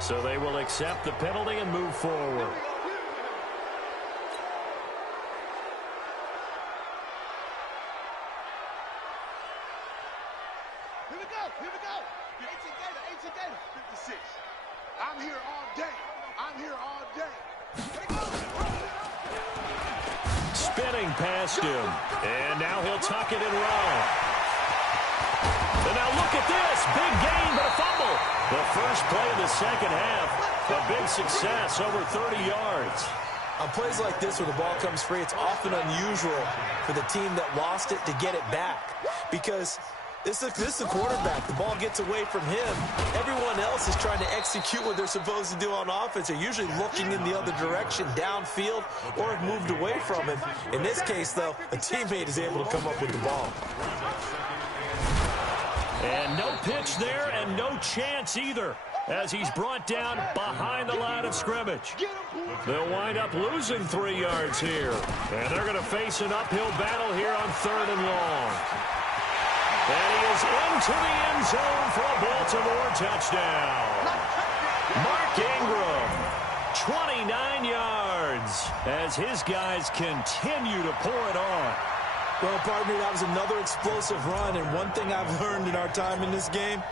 So they will accept the penalty and move forward. Here we go. 18 Gator, 56. I'm here all day. Spinning past him. And now he'll tuck it and run. And now look at this. Big gain, but a fumble. The first play of the second half. A big success, over 30 yards. On plays like this where the ball comes free, it's often unusual for the team that lost it to get it back. Because this is the quarterback. The ball gets away from him. Everyone else is trying to execute what they're supposed to do on offense. They're usually looking in the other direction, downfield, or have moved away from him. In this case, though, a teammate is able to come up with the ball. And no pitch there and no chance either as he's brought down behind the line of scrimmage. They'll wind up losing 3 yards here. And they're going to face an uphill battle here on 3rd and long. And he is into the end zone for a Baltimore touchdown. Mark Ingram, 29 yards as his guys continue to pour it on. Well, partner, that was another explosive run, and one thing I've learned in our time in this game,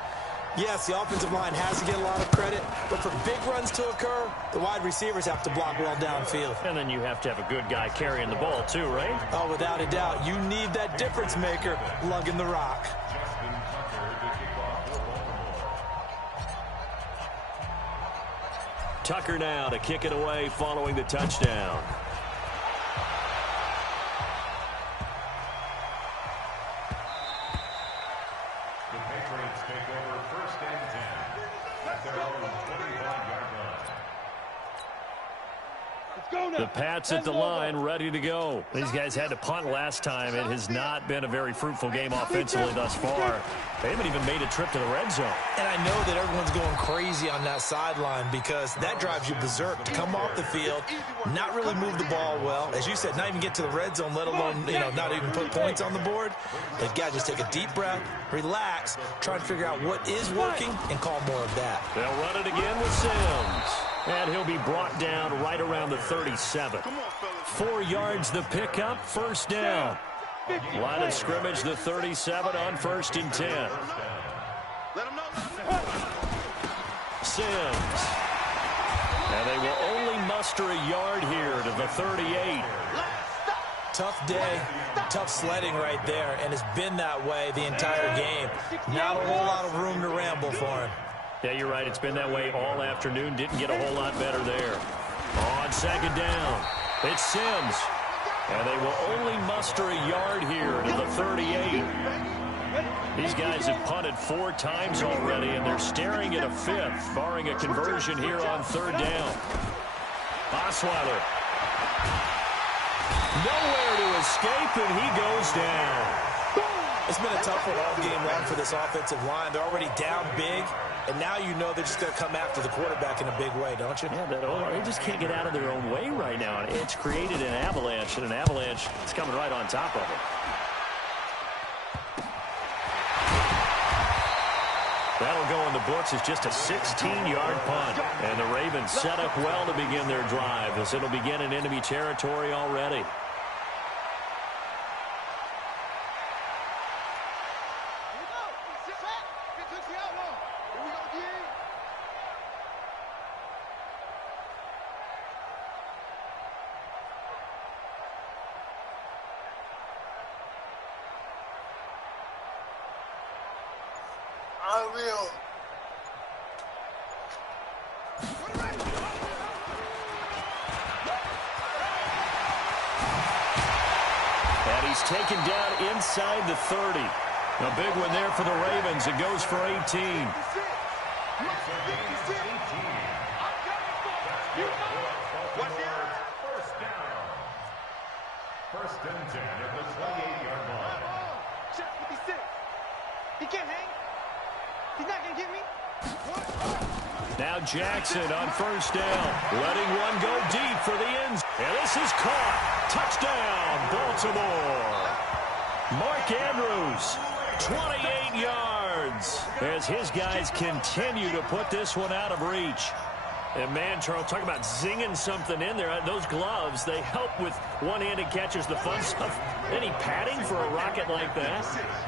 yes, the offensive line has to get a lot of credit, but for big runs to occur, the wide receivers have to block well downfield. And then you have to have a good guy carrying the ball too, right? Oh, without a doubt. You need that difference maker lugging the rock. Tucker now to kick it away following the touchdown. The Patriots take over 1st and 10 at their own 25-yard line. Let's go now. The Pats at the line, ready to go. These guys had to punt last time. It has not been a very fruitful game offensively thus far. They haven't even made a trip to the red zone. And I know that everyone's going crazy on that sideline because that drives you berserk to come off the field, not really move the ball well. As you said, not even get to the red zone, let alone, not even put points on the board. They've got to just take a deep breath, relax, try and figure out what is working and call more of that. They'll run it again with Sims. And he'll be brought down right around the 37. 4 yards the pickup, 1st down. Line of scrimmage, the 37 on 1st and 10. Sims. And they will only muster a yard here to the 38. Tough day, tough sledding right there, and it's been that way the entire game. Not a whole lot of room to ramble for him. Yeah, you're right. It's been that way all afternoon. Didn't get a whole lot better there. On 2nd down, it's Sims. And they will only muster a yard here to the 38. These guys have punted 4 times already, and they're staring at a 5th, barring a conversion here on 3rd down. Osweiler. Nowhere to escape, and he goes down. It's been a tough one all game long for this offensive line. They're already down big, and now you know they're just going to come after the quarterback in a big way, don't you? Yeah, they just can't get out of their own way right now. It's created an avalanche, and an avalanche is coming right on top of it. That'll go in the books as just a 16-yard punt. And the Ravens set up well to begin their drive as it'll begin in enemy territory already. I will. And he's taken down inside the 30. A big one there for the Ravens. It goes for 18. First and 10 at the 28-yard line. Check 56. He can't hang. He's not going to get me. Now Jackson on 1st down. Letting one go deep for the ends. And this is caught. Touchdown, Baltimore. Mark Andrews, 28 yards. As his guys continue to put this one out of reach. And man, Charles, talk about zinging something in there. Those gloves, they help with one-handed catches, the fun stuff. Any padding for a rocket like that?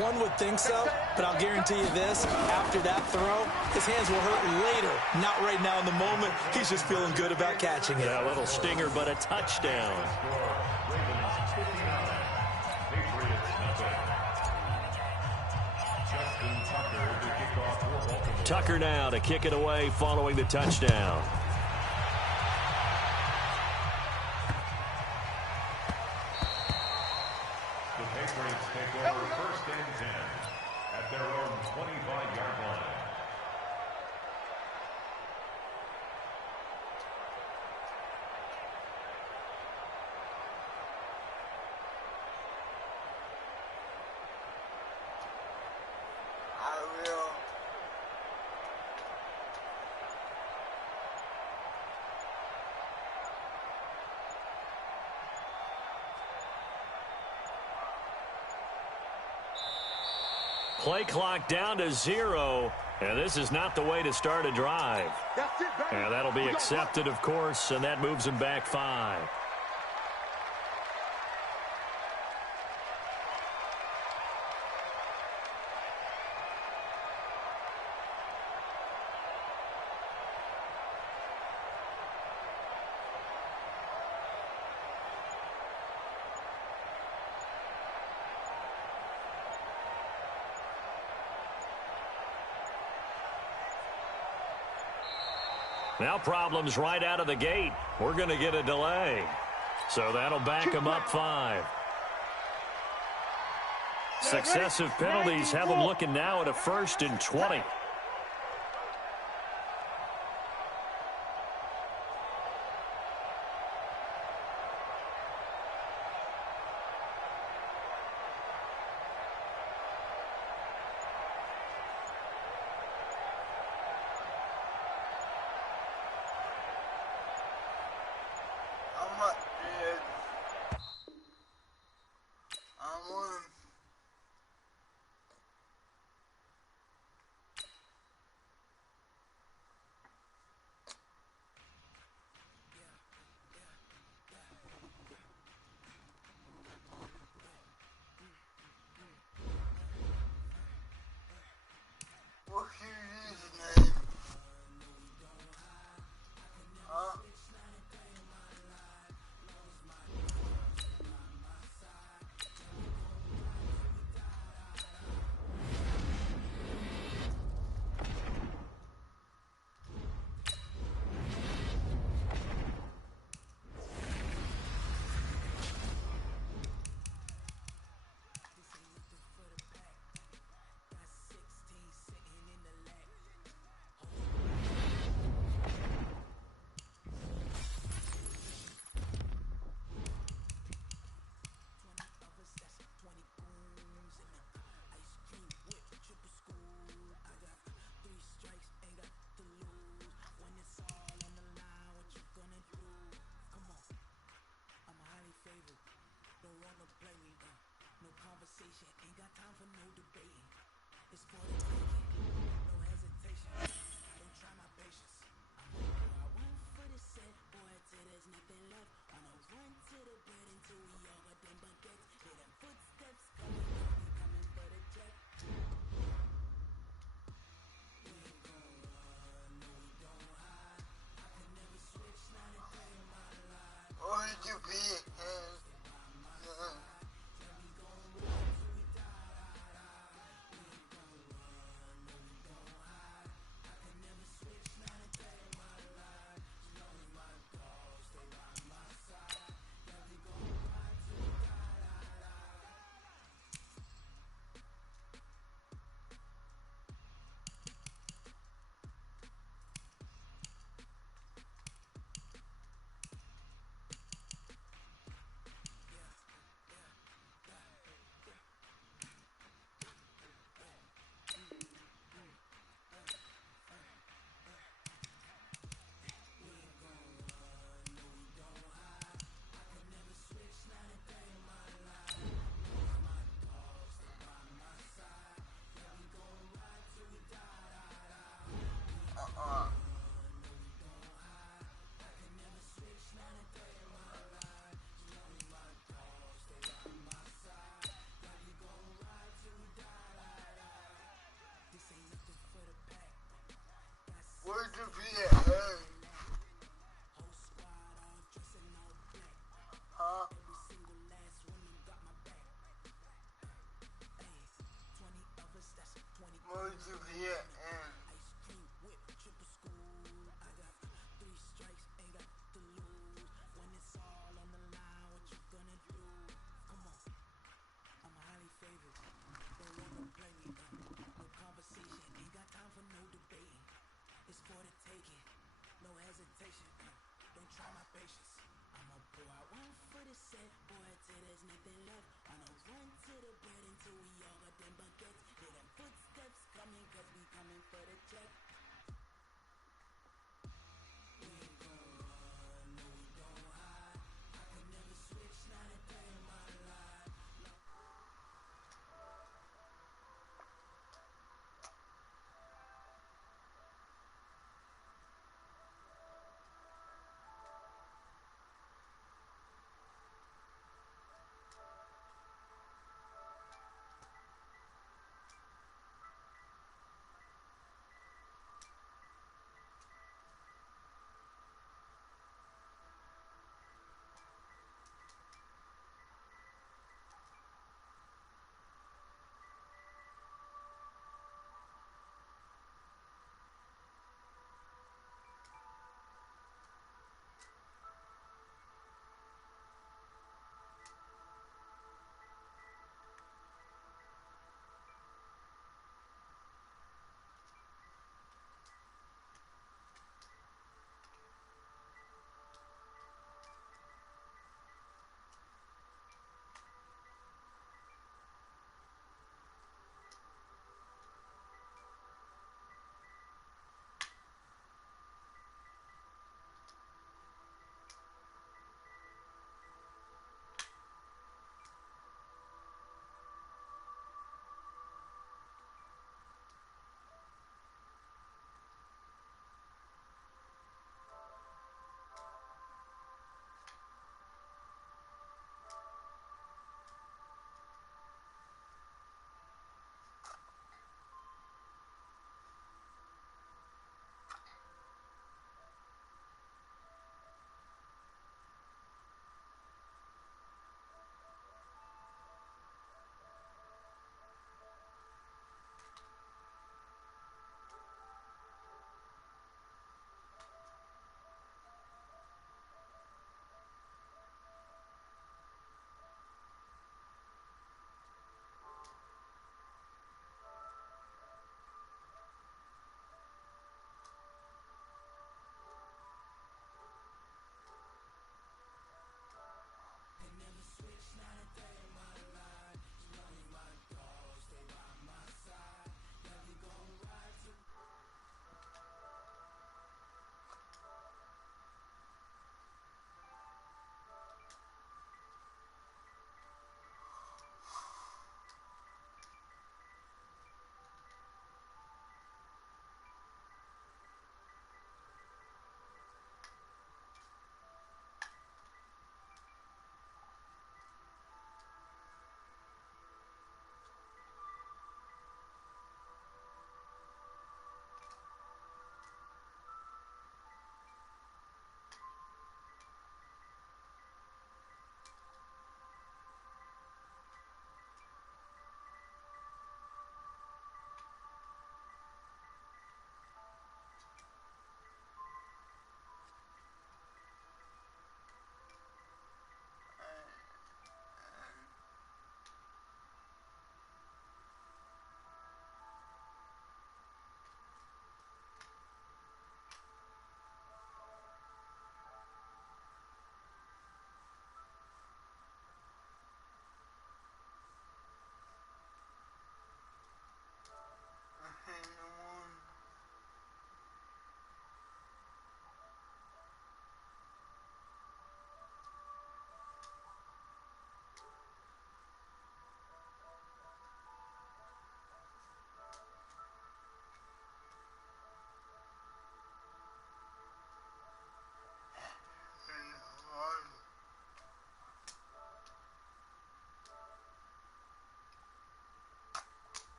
One would think so, but I'll guarantee you this. After that throw, his hands will hurt later. Not right now in the moment. He's just feeling good about catching it. Yeah, a little stinger, but a touchdown. Ravens 59, Patriots nothing. Justin Tucker to kick off for Baltimore. Tucker now to kick it away following the touchdown. The Patriots take over 1st and 10 at their own 25-yard line. I Play clock down to 0, and this is not the way to start a drive. That's it, baby. And that'll be accepted, of course, and that moves him back 5. Now problems right out of the gate. We're going to get a delay. So that'll back him up 5. Successive penalties have him looking now at a 1st and 20.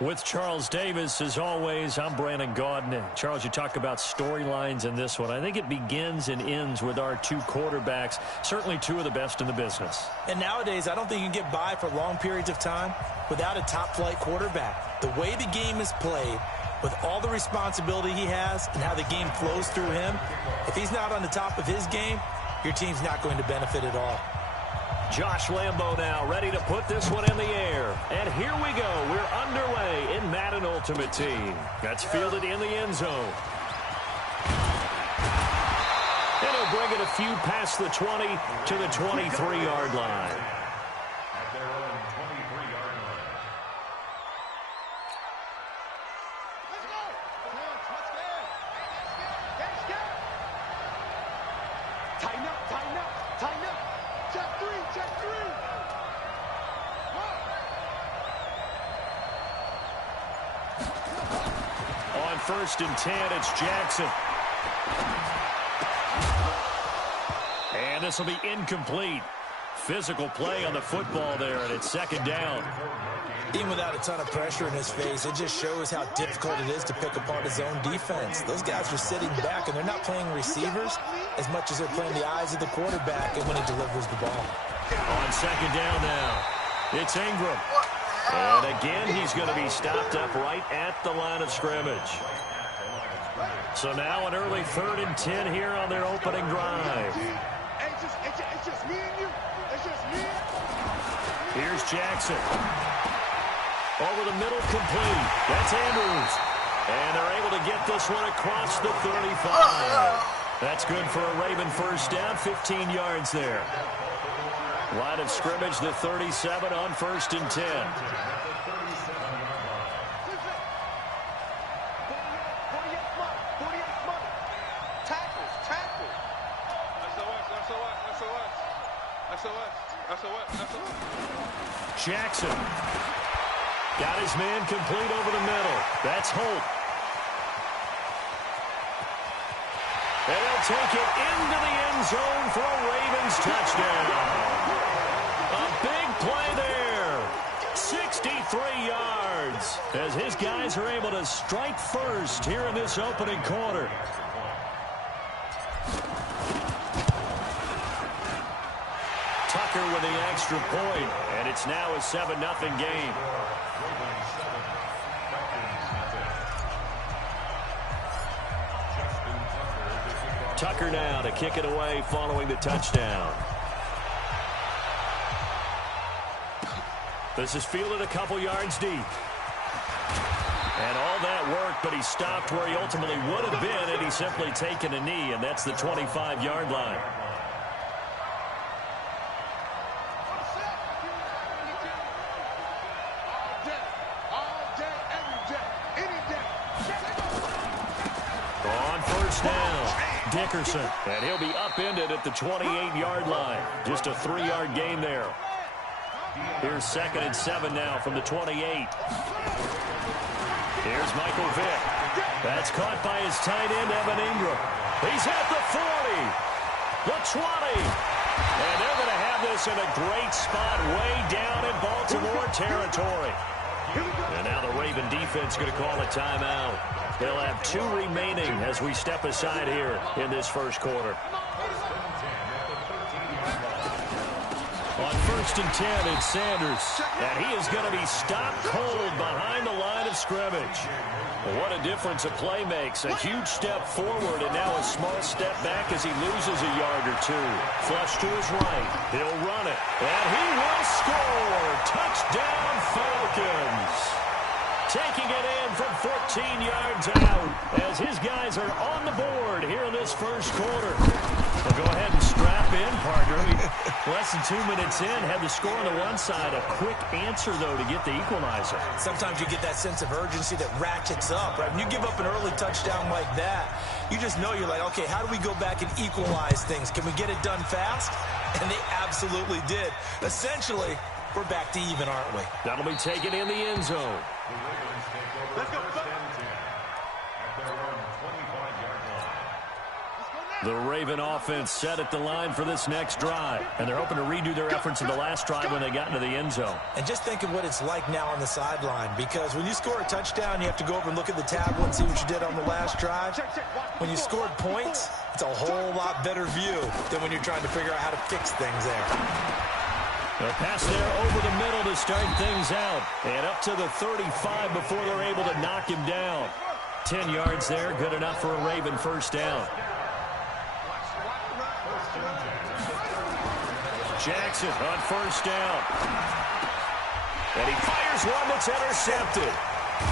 With Charles Davis, as always, I'm Brandon Gaudin. Charles, you talk about storylines in this one. I think it begins and ends with our two quarterbacks, certainly two of the best in the business. And nowadays, I don't think you can get by for long periods of time without a top-flight quarterback. The way the game is played, with all the responsibility he has and how the game flows through him, if he's not on the top of his game, your team's not going to benefit at all. Josh Lambo now ready to put this one in the air. And here we go. We're underway in Madden Ultimate Team. That's fielded in the end zone. And he'll bring it a few past the 20 to the 23-yard line. At their own 23-yard line. Let's go. Let's go. Tighten up, tighten up, tighten up. Check three, check three. On 1st and 10, it's Jackson. And this will be incomplete. Physical play on the football there, and it's 2nd down. Even without a ton of pressure in his face, it just shows how difficult it is to pick apart his own defense. Those guys are sitting back, and they're not playing receivers as much as they're playing the eyes of the quarterback and when he delivers the ball. On 2nd down now, it's Ingram. And again, he's going to be stopped up right at the line of scrimmage. So now an early 3rd and 10 here on their opening drive. It's just me and you. It's just me. Here's Jackson. Over the middle, complete. That's Andrews. And they're able to get this one across the 35. That's good for a Raven first down, 15 yards there. Line of scrimmage, the 37 on 1st and 10. Jackson got his man complete over the middle. That's Holt. And they'll take it into the end zone for a Ravens touchdown. A big play there. 63 yards as his guys are able to strike first here in this opening quarter. Tucker with the extra point, and it's now a 7-0 game. Tucker now to kick it away following the touchdown. This is fielded a couple yards deep. And all that work, but he stopped where he ultimately would have been had he simply taken a knee, and that's the 25-yard line. On 1st down, Dickerson, and he'll be upended at the 28-yard line. Just a 3-yard gain there. Here's 2nd and 7 now from the 28. Here's Michael Vick. That's caught by his tight end, Evan Ingram. He's at the 40, the 20. And they're going to have this in a great spot way down in Baltimore territory. And now the Raven defense going to call a timeout. They'll have 2 remaining as we step aside here in this first quarter. first and 10. It's Sanders. And he is going to be stopped cold behind the line of scrimmage. What a difference a play makes. A huge step forward and now a small step back as he loses a yard or two. Flush to his right. He'll run it. And he will score. Touchdown Falcons. Taking it in from 14 yards out as his guys are on the board here in this first quarter. Well, go ahead and strap in, partner. Less than 2 minutes in, had the score on the one side. A quick answer, though, to get the equalizer. Sometimes you get that sense of urgency that ratchets up, right? When you give up an early touchdown like that, you just know you're like, okay, how do we go back and equalize things? Can we get it done fast? And they absolutely did. Essentially, we're back to even, aren't we? That'll be taken in the end zone. Let's go. At their own 25-yard line. The Raven offense set at the line for this next drive. And they're hoping to redo their efforts in the last drive when they got into the end zone. And just think of what it's like now on the sideline. Because when you score a touchdown, you have to go over and look at the tablet and see what you did on the last drive. When you scored points, it's a whole lot better view than when you're trying to figure out how to fix things there. A pass there over the middle to start things out. And up to the 35 before they're able to knock him down. 10 yards there, good enough for a Raven first down. Jackson on first down. And he fires one that's intercepted.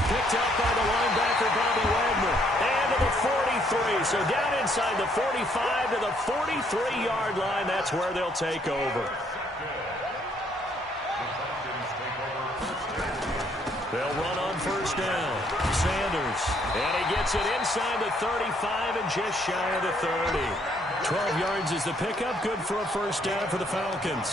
Picked up by the linebacker, Bobby Wagner. And to the 43. So down inside the 45 to the 43-yard line. That's where they'll take over. They'll run on first down. Sanders. And he gets it inside the 35 and just shy of the 30. 12 yards is the pickup. Good for a first down for the Falcons.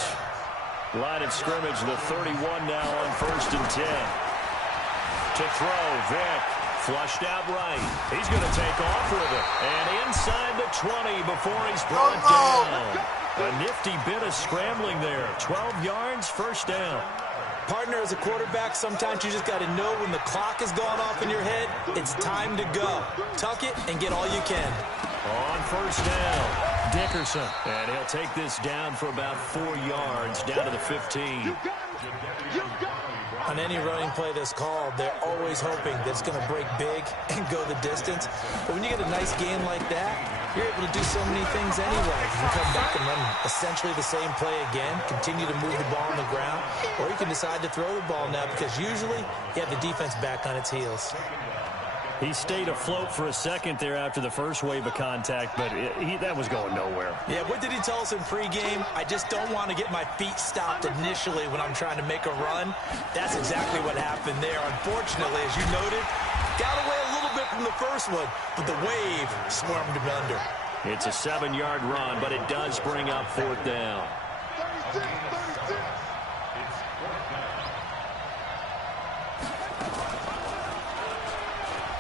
Line of scrimmage, the 31 now on first and 10. To throw, Vick. Flushed out right. He's going to take off with it. And inside the 20 before he's brought down. A nifty bit of scrambling there. 12 yards, first down. Partner, as a quarterback, sometimes you just got to know when the clock has gone off in your head, it's time to go. Tuck it and get all you can. On first down, Dickerson. And he'll take this down for about 4 yards, down to the 15. On any running play that's called, they're always hoping that it's going to break big and go the distance. But when you get a nice game like that, you're able to do so many things anyway. You can come back and run essentially the same play again, continue to move the ball on the ground, or you can decide to throw the ball now because usually you have the defense back on its heels. He stayed afloat for a second there after the first wave of contact, but that was going nowhere. Yeah, what did he tell us in pregame? I just don't want to get my feet stopped initially when I'm trying to make a run. That's exactly what happened there. Unfortunately, as you noted, got away a little bit from the first one, but the wave swarmed him under. It's a 7-yard run, but it does bring up fourth down. 36.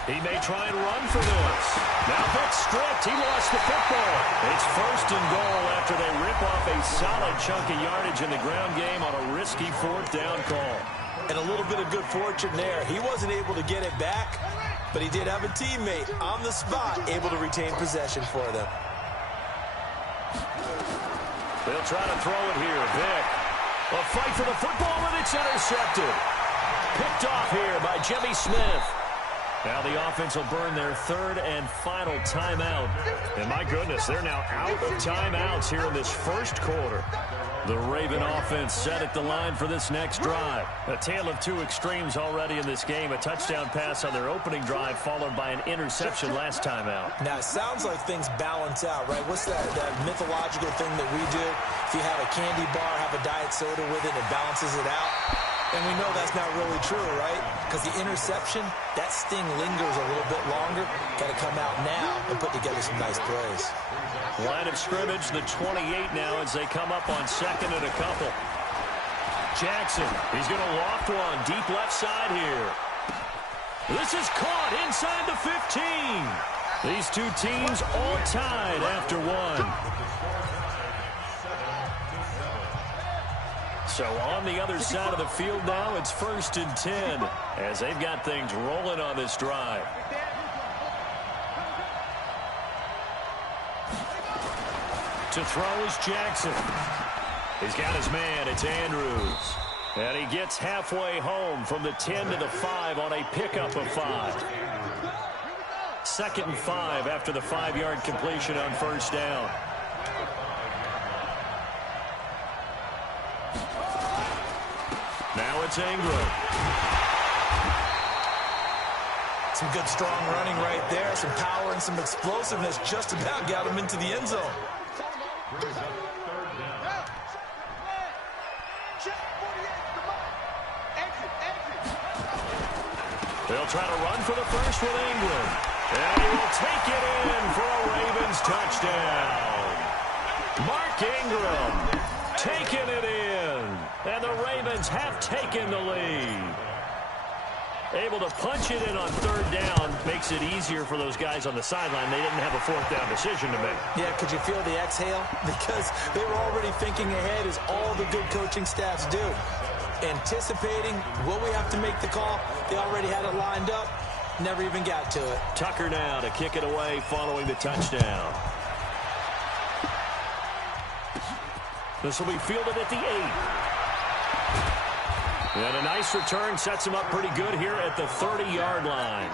He may try and run for this. Now Vick stripped. He lost the football. It's first and goal after they rip off a solid chunk of yardage in the ground game on a risky fourth down call. And a little bit of good fortune there. He wasn't able to get it back, but he did have a teammate on the spot able to retain possession for them. They'll try to throw it here. Vick. A fight for the football, and it's intercepted. Picked off here by Jimmy Smith. Now the offense will burn their third and final timeout. And my goodness, they're now out of timeouts here in this first quarter. The Raven offense set at the line for this next drive. A tale of two extremes already in this game. A touchdown pass on their opening drive followed by an interception last time out. Now, it sounds like things balance out, right? What's that mythological thing that we do? If you have a candy bar, have a diet soda with it, it balances it out. And we know that's not really true, right? Because the interception, that sting lingers a little bit longer. Got to come out now and put together some nice plays. Line of scrimmage, the 28 now as they come up on second and a couple. Jackson, he's going to loft one deep left side here. This is caught inside the 15. These two teams all tied after one. So on the other side of the field now, it's first and 10 as they've got things rolling on this drive. To throw is Jackson. He's got his man. It's Andrews. And he gets halfway home from the 10 to the 5 on a pickup of 5. 2nd and 5 after the 5-yard completion on first down. Now it's Ingram. Some good strong running right there. Some power and some explosiveness just about got him into the end zone. They'll try to run for the first with Ingram. And he will take it in for a Ravens touchdown. Mark Ingram taking it in. And the Ravens have taken the lead. Able to punch it in on 3rd down makes it easier for those guys on the sideline. They didn't have a 4th down decision to make. Yeah, could you feel the exhale? Because they were already thinking ahead, as all the good coaching staffs do. Anticipating, will we have to make the call? They already had it lined up. Never even got to it. Tucker now to kick it away following the touchdown. This will be fielded at the 8. And a nice return sets him up pretty good here at the 30-yard line.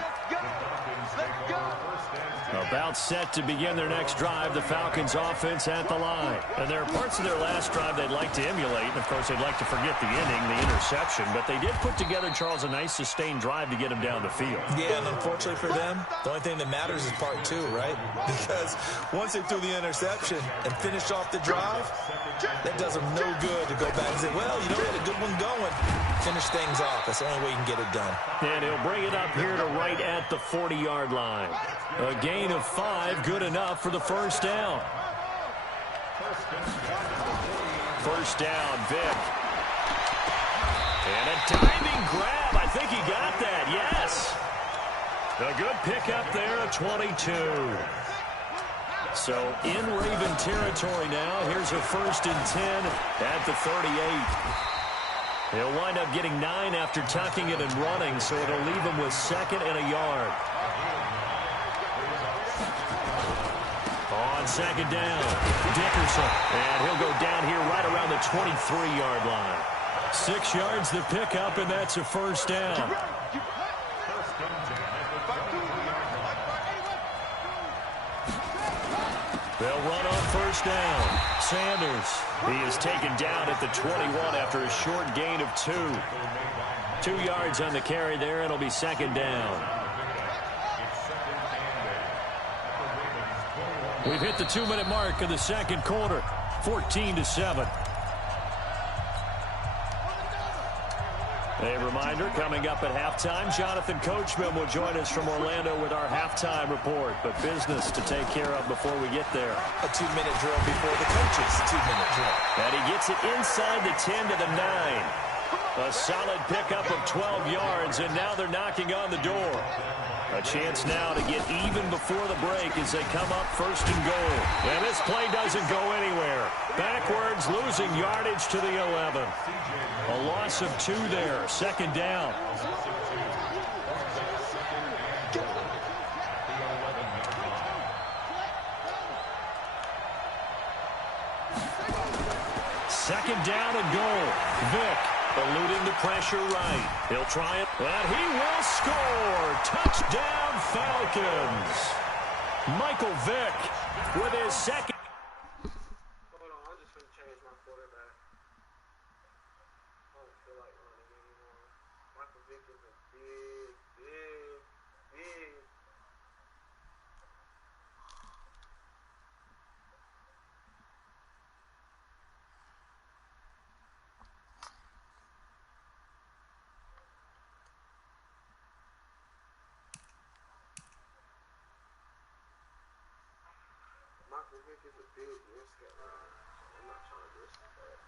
About set to begin their next drive, the Falcons offense at the line. And there are parts of their last drive they'd like to emulate. And, of course, they'd like to forget the inning, the interception. But they did put together, Charles, a nice sustained drive to get him down the field. Yeah, and unfortunately for them, the only thing that matters is part 2, right? Because once they threw the interception and finished off the drive, that does them no good to go back and say, well, you know, we had a good one going. Finish things off. That's the only way you can get it done. And he'll bring it up here to right at the 40-yard line. A gain of 5, good enough for the first down. First down, Vick. And a diving grab. I think he got that, yes. A good pickup there at 22. So in Raven territory now. Here's a 1st and 10 at the 38. He'll wind up getting 9 after tucking it and running, so it'll leave him with 2nd and a yard. On 2nd down, Dickerson. And he'll go down here right around the 23-yard line. 6 yards the pickup, and that's a first down. They'll run on first down. Sanders, he is taken down at the 21 after a short gain of 2. 2 yards on the carry there, and it'll be 2nd down. We've hit the 2-minute mark of the 2nd quarter, 14-7. A reminder, coming up at halftime, Jonathan Coachman will join us from Orlando with our halftime report. But business to take care of before we get there. A 2-minute drill before the coaches' 2-minute drill. And he gets it inside the 10 to the 9. A solid pickup of 12 yards, and now they're knocking on the door. A chance now to get even before the break as they come up 1st and goal. And this play doesn't go anywhere. Backwards, losing yardage to the 11. A loss of 2 there. 2nd down. Second down and goal. Vick eluding the pressure right. He'll try it, and he will score. Touchdown, Falcons. Michael Vick with his 2nd. Vick is a big risk at line. I'm not trying to risk that.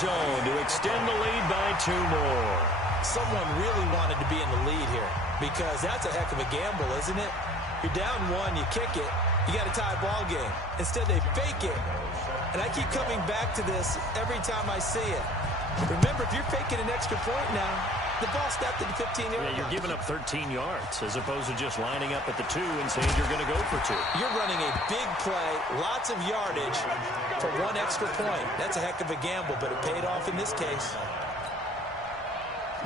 zone to extend the lead by 2 more. Someone really wanted to be in the lead here because that's a heck of a gamble, isn't it? You're down 1, you kick it, you got a tie ball game. Instead, they fake it. And I keep coming back to this every time I see it. Remember, if you're faking an extra point now, the ball snapped at the 15-yard line. Yeah, you're giving up 13 yards as opposed to just lining up at the 2 and saying you're going to go for 2. You're running a big play, lots of yardage for 1 extra point. That's a heck of a gamble, but it paid off in this case.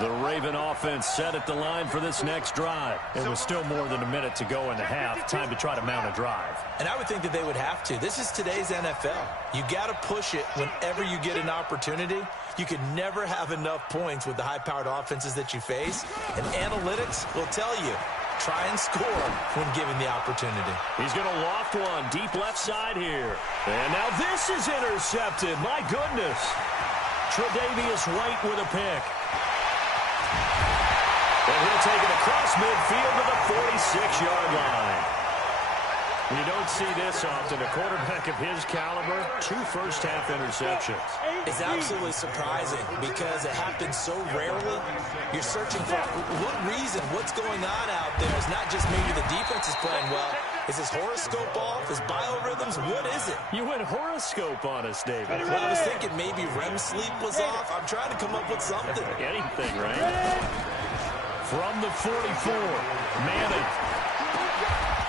The Raven offense set at the line for this next drive. It was still more than a minute to go in the half. Time to try to mount a drive. And I would think that they would have to. This is today's NFL. You got to push it whenever you get an opportunity. You can never have enough points with the high-powered offenses that you face. And analytics will tell you, try and score when given the opportunity. He's going to loft one deep left side here. And now this is intercepted. My goodness. Tre'Davious White with a pick. And he'll take it across midfield to the 46-yard line. You don't see this often. A quarterback of his caliber, 2 first-half interceptions. It's absolutely surprising because it happens so rarely. You're searching for what reason, what's going on out there. It's not just maybe the defense is playing well. Is his horoscope off? His biorhythms? What is it? You went horoscope on us, David. Well, I was thinking maybe REM sleep was off. I'm trying to come up with something. Anything, right? From the 44, Madden.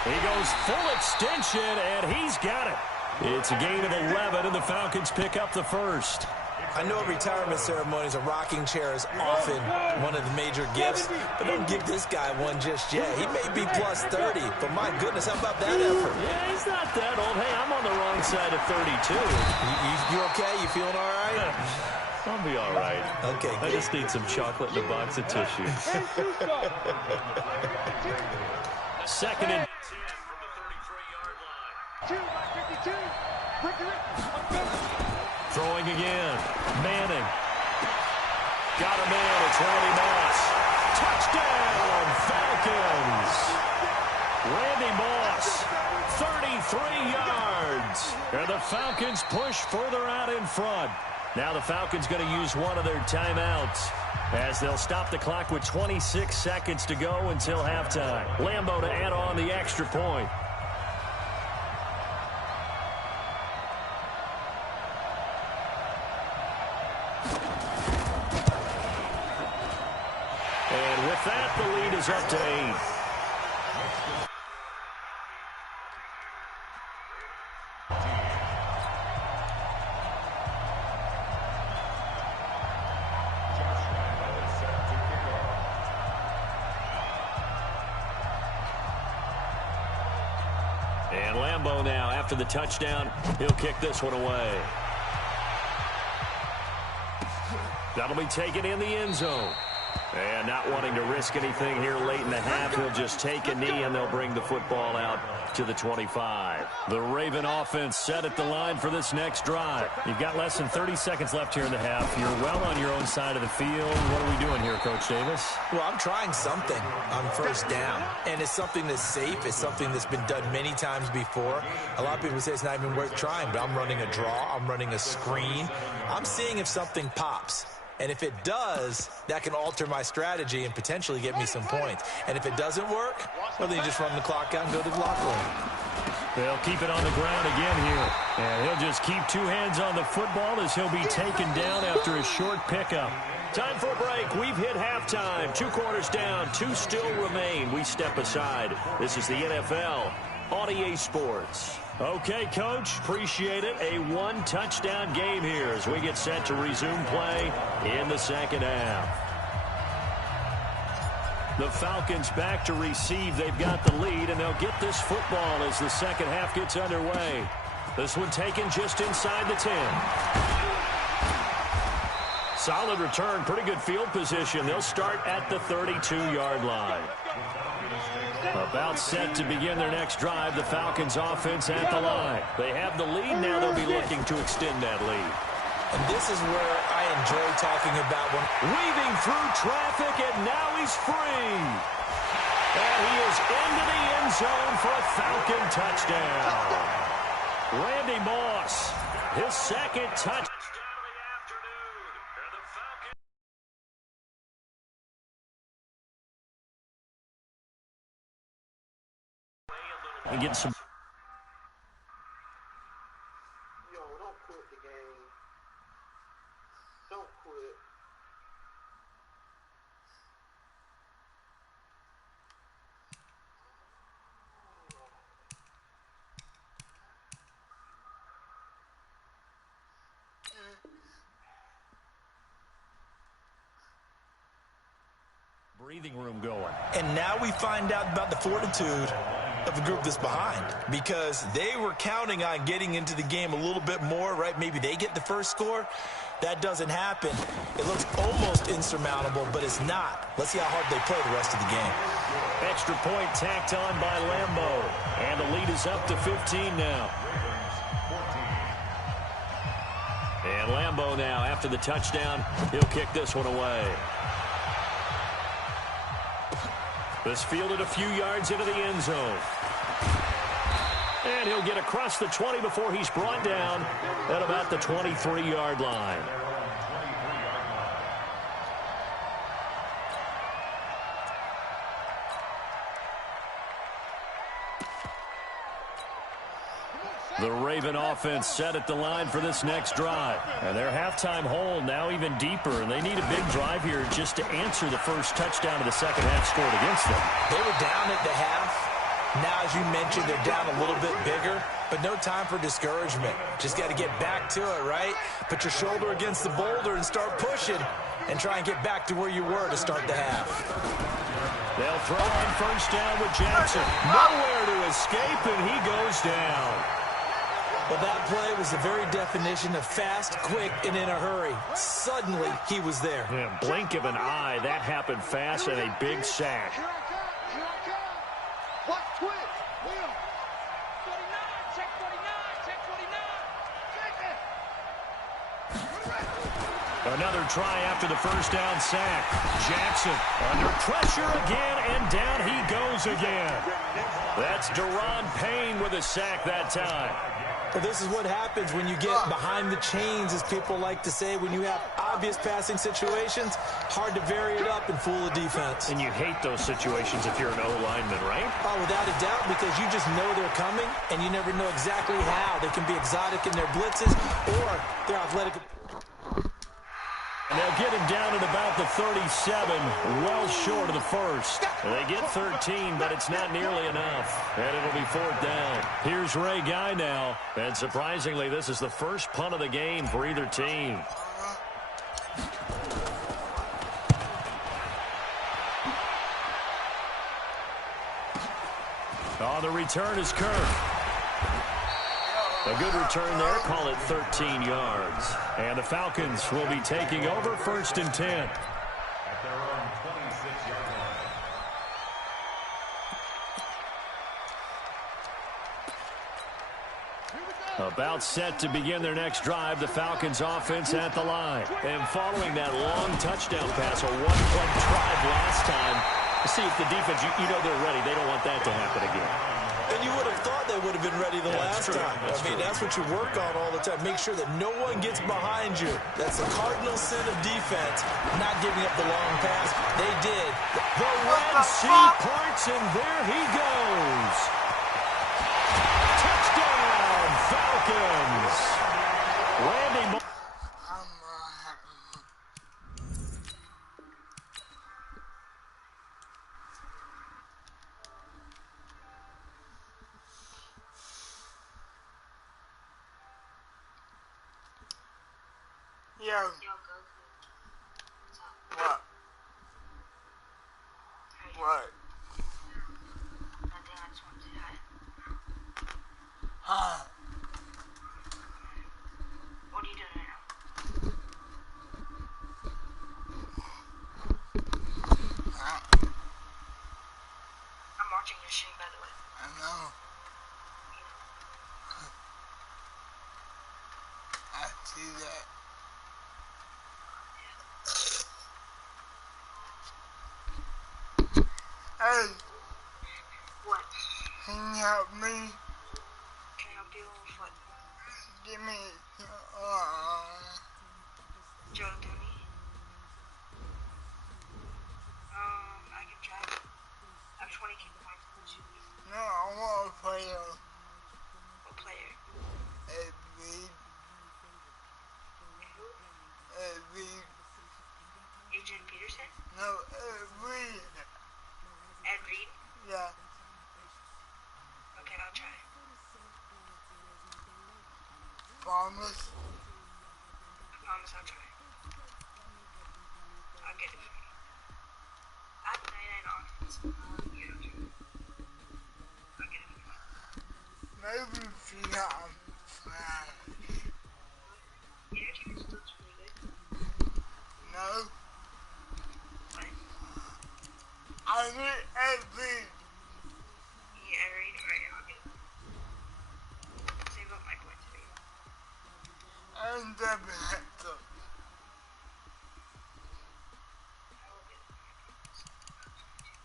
He goes full extension, and he's got it. It's a gain of 11, and the Falcons pick up the first. I know retirement ceremonies, a rocking chair is often one of the major gifts, but don't give this guy one just yet. He may be plus 30, but my goodness, how about that effort? Yeah, he's not that old. Hey, I'm on the wrong side of 32. You okay? You feeling all right? I'll be all right. Okay, I just need some chocolate and a box of tissue. Second and 10 from the 33-yard line. Throwing again. Manning. Got a man. It's Randy Moss. Touchdown, Falcons. Randy Moss, 33 yards. And the Falcons push further out in front. Now the Falcons going to use one of their timeouts as they'll stop the clock with 26 seconds to go until halftime. Lambeau to add on the extra point. And with that, the lead is up to 8. And Lambeau now, after the touchdown, he'll kick this one away. That'll be taken in the end zone. And not wanting to risk anything here late in the half, he'll just take a knee and they'll bring the football out to the 25. The Raven offense set at the line for this next drive. You've got less than 30 seconds left here in the half. You're well on your own side of the field. What are we doing here, Coach Davis? Well, I'm trying something on first down, and it's something that's safe. It's something that's been done many times before. A lot of people say it's not even worth trying, but I'm running a draw. I'm running a screen. I'm seeing if something pops. And if it does, that can alter my strategy and potentially get me some points. And if it doesn't work, well, then you just run the clock out and go to the locker room. They'll keep it on the ground again here. And he'll just keep 2 hands on the football as he'll be taken down after a short pickup. Time for a break. We've hit halftime. 2 quarters down. 2 still remain. We step aside. This is the NFL on EA Sports. Okay, Coach, appreciate it. A 1-touchdown game here as we get set to resume play in the second half. The Falcons back to receive. They've got the lead, and they'll get this football as the second half gets underway. This one taken just inside the 10. Solid return, pretty good field position. They'll start at the 32-yard line. About set to begin their next drive, the Falcons offense at the line. They have the lead, now they'll be looking to extend that lead. And this is where I enjoy talking about when weaving through traffic, and now he's free. And he is into the end zone for a Falcon touchdown. Randy Moss, his second touchdown of the afternoon. And get some. Yo, don't quit the game. Don't quit. Breathing room going. And now we find out about the fortitude of the group that's behind, because they were counting on getting into the game a little bit more, right? Maybe they get the first score. That doesn't happen. It looks almost insurmountable, but it's not. Let's see how hard they play the rest of the game. Extra point tacked on by Lambo. And the lead is up to 15 now. And Lambo now, after the touchdown, he'll kick this one away. This fielded a few yards into the end zone. And he'll get across the 20 before he's brought down at about the 23-yard line. The Raven offense set at the line for this next drive. And their halftime hole now even deeper, and they need a big drive here just to answer the first touchdown of the second half scored against them. They were down at the half. Now, as you mentioned, they're down a little bit bigger, but no time for discouragement. Just got to get back to it, right? Put your shoulder against the boulder and start pushing and try and get back to where you were to start the half. They'll throw on first down with Jackson. Nowhere to escape, and he goes down. Well, that play was the very definition of fast, quick, and in a hurry. Suddenly, he was there. Yeah, blink of an eye, that happened fast, and a big sack. Here I come. Here I come. What twist? Will. 49. Check 49. Check 49. Check it. Another try after the first down sack. Jackson under pressure again, and down he goes again. That's Deron Payne with a sack that time. Well, this is what happens when you get behind the chains, as people like to say. When you have obvious passing situations, hard to vary it up and fool the defense. And you hate those situations if you're an O-lineman, right? Oh, without a doubt, because you just know they're coming, and you never know exactly how. They can be exotic in their blitzes, or they're athletic. And they'll get him down at about the 37, well short of the first. They get 13, but it's not nearly enough. And it'll be fourth down. Here's Ray Guy now. And surprisingly, this is the first punt of the game for either team. On the return is Kirk. A good return there, call it 13 yards. And the Falcons will be taking over first and 10. At their own 26-yard line. About set to begin their next drive, the Falcons offense at the line. And following that long touchdown pass, a one-play drive last time, see if the defense, you know they're ready. They don't want that to happen again. And you would have thought they would have been ready the last time. That's what you work on all the time. Make sure that no one gets behind you. That's the cardinal sin of defense, not giving up the long pass. They did. The Red Sea parts, and there he goes. Touchdown, Falcons. Randy. Yo. What? What? Nothing, I just want to say hi. Huh? What are you doing right now? I'm watching your stream, by the way. I know. I see that. Hey, What? can you help me? Can I help you with what? Give me, Do you want to do me? I'll try. I'll get it for you. I have 99 offense. Yeah, I'll try. I'll get it for you. Maybe if you got flash. Yeah, your team still looks really good. No, But, I need every. yeah, I read it right. I'll get it. Save up my points for you. And the better. I will get it for you, I promise. I'll try to.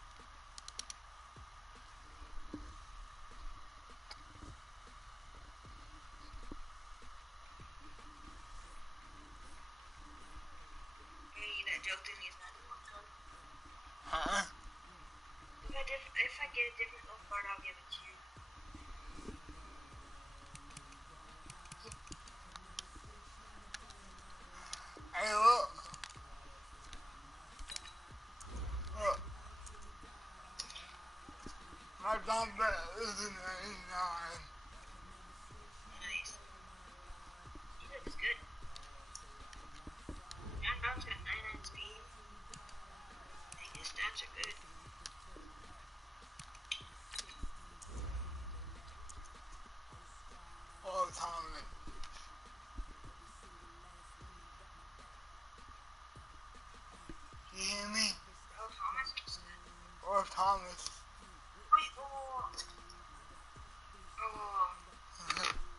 Hey, that joke didn't use that one card. Huh? If I get a different little card, I'll give it to you. Hey, look. Look. My number is an 89. Nice. He looks good. John Brown's got 99 speed. I think his stats are good. All the time. You hear me? Earl Thomas is good. Or Thomas. Wait, oh.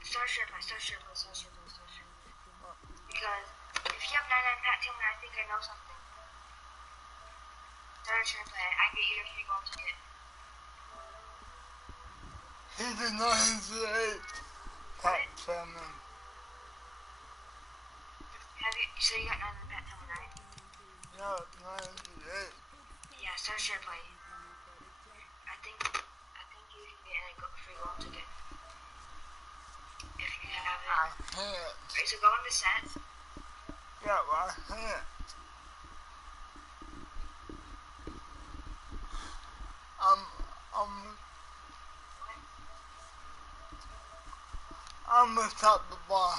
Star Shirtlet. Because if you have 99 Pat Tillman, I think I know something. Star Shirtlet, I get you a free gold ticket. He did not say Pat Tillman. So you got 99 Pat Tillman, right? No, 98. Yeah, Star Shirtlet. I think you can get a free gold ticket. If you have it. I can't. Alright, so go into sets. Yeah, well, I can't. I'm gonna stop the ball.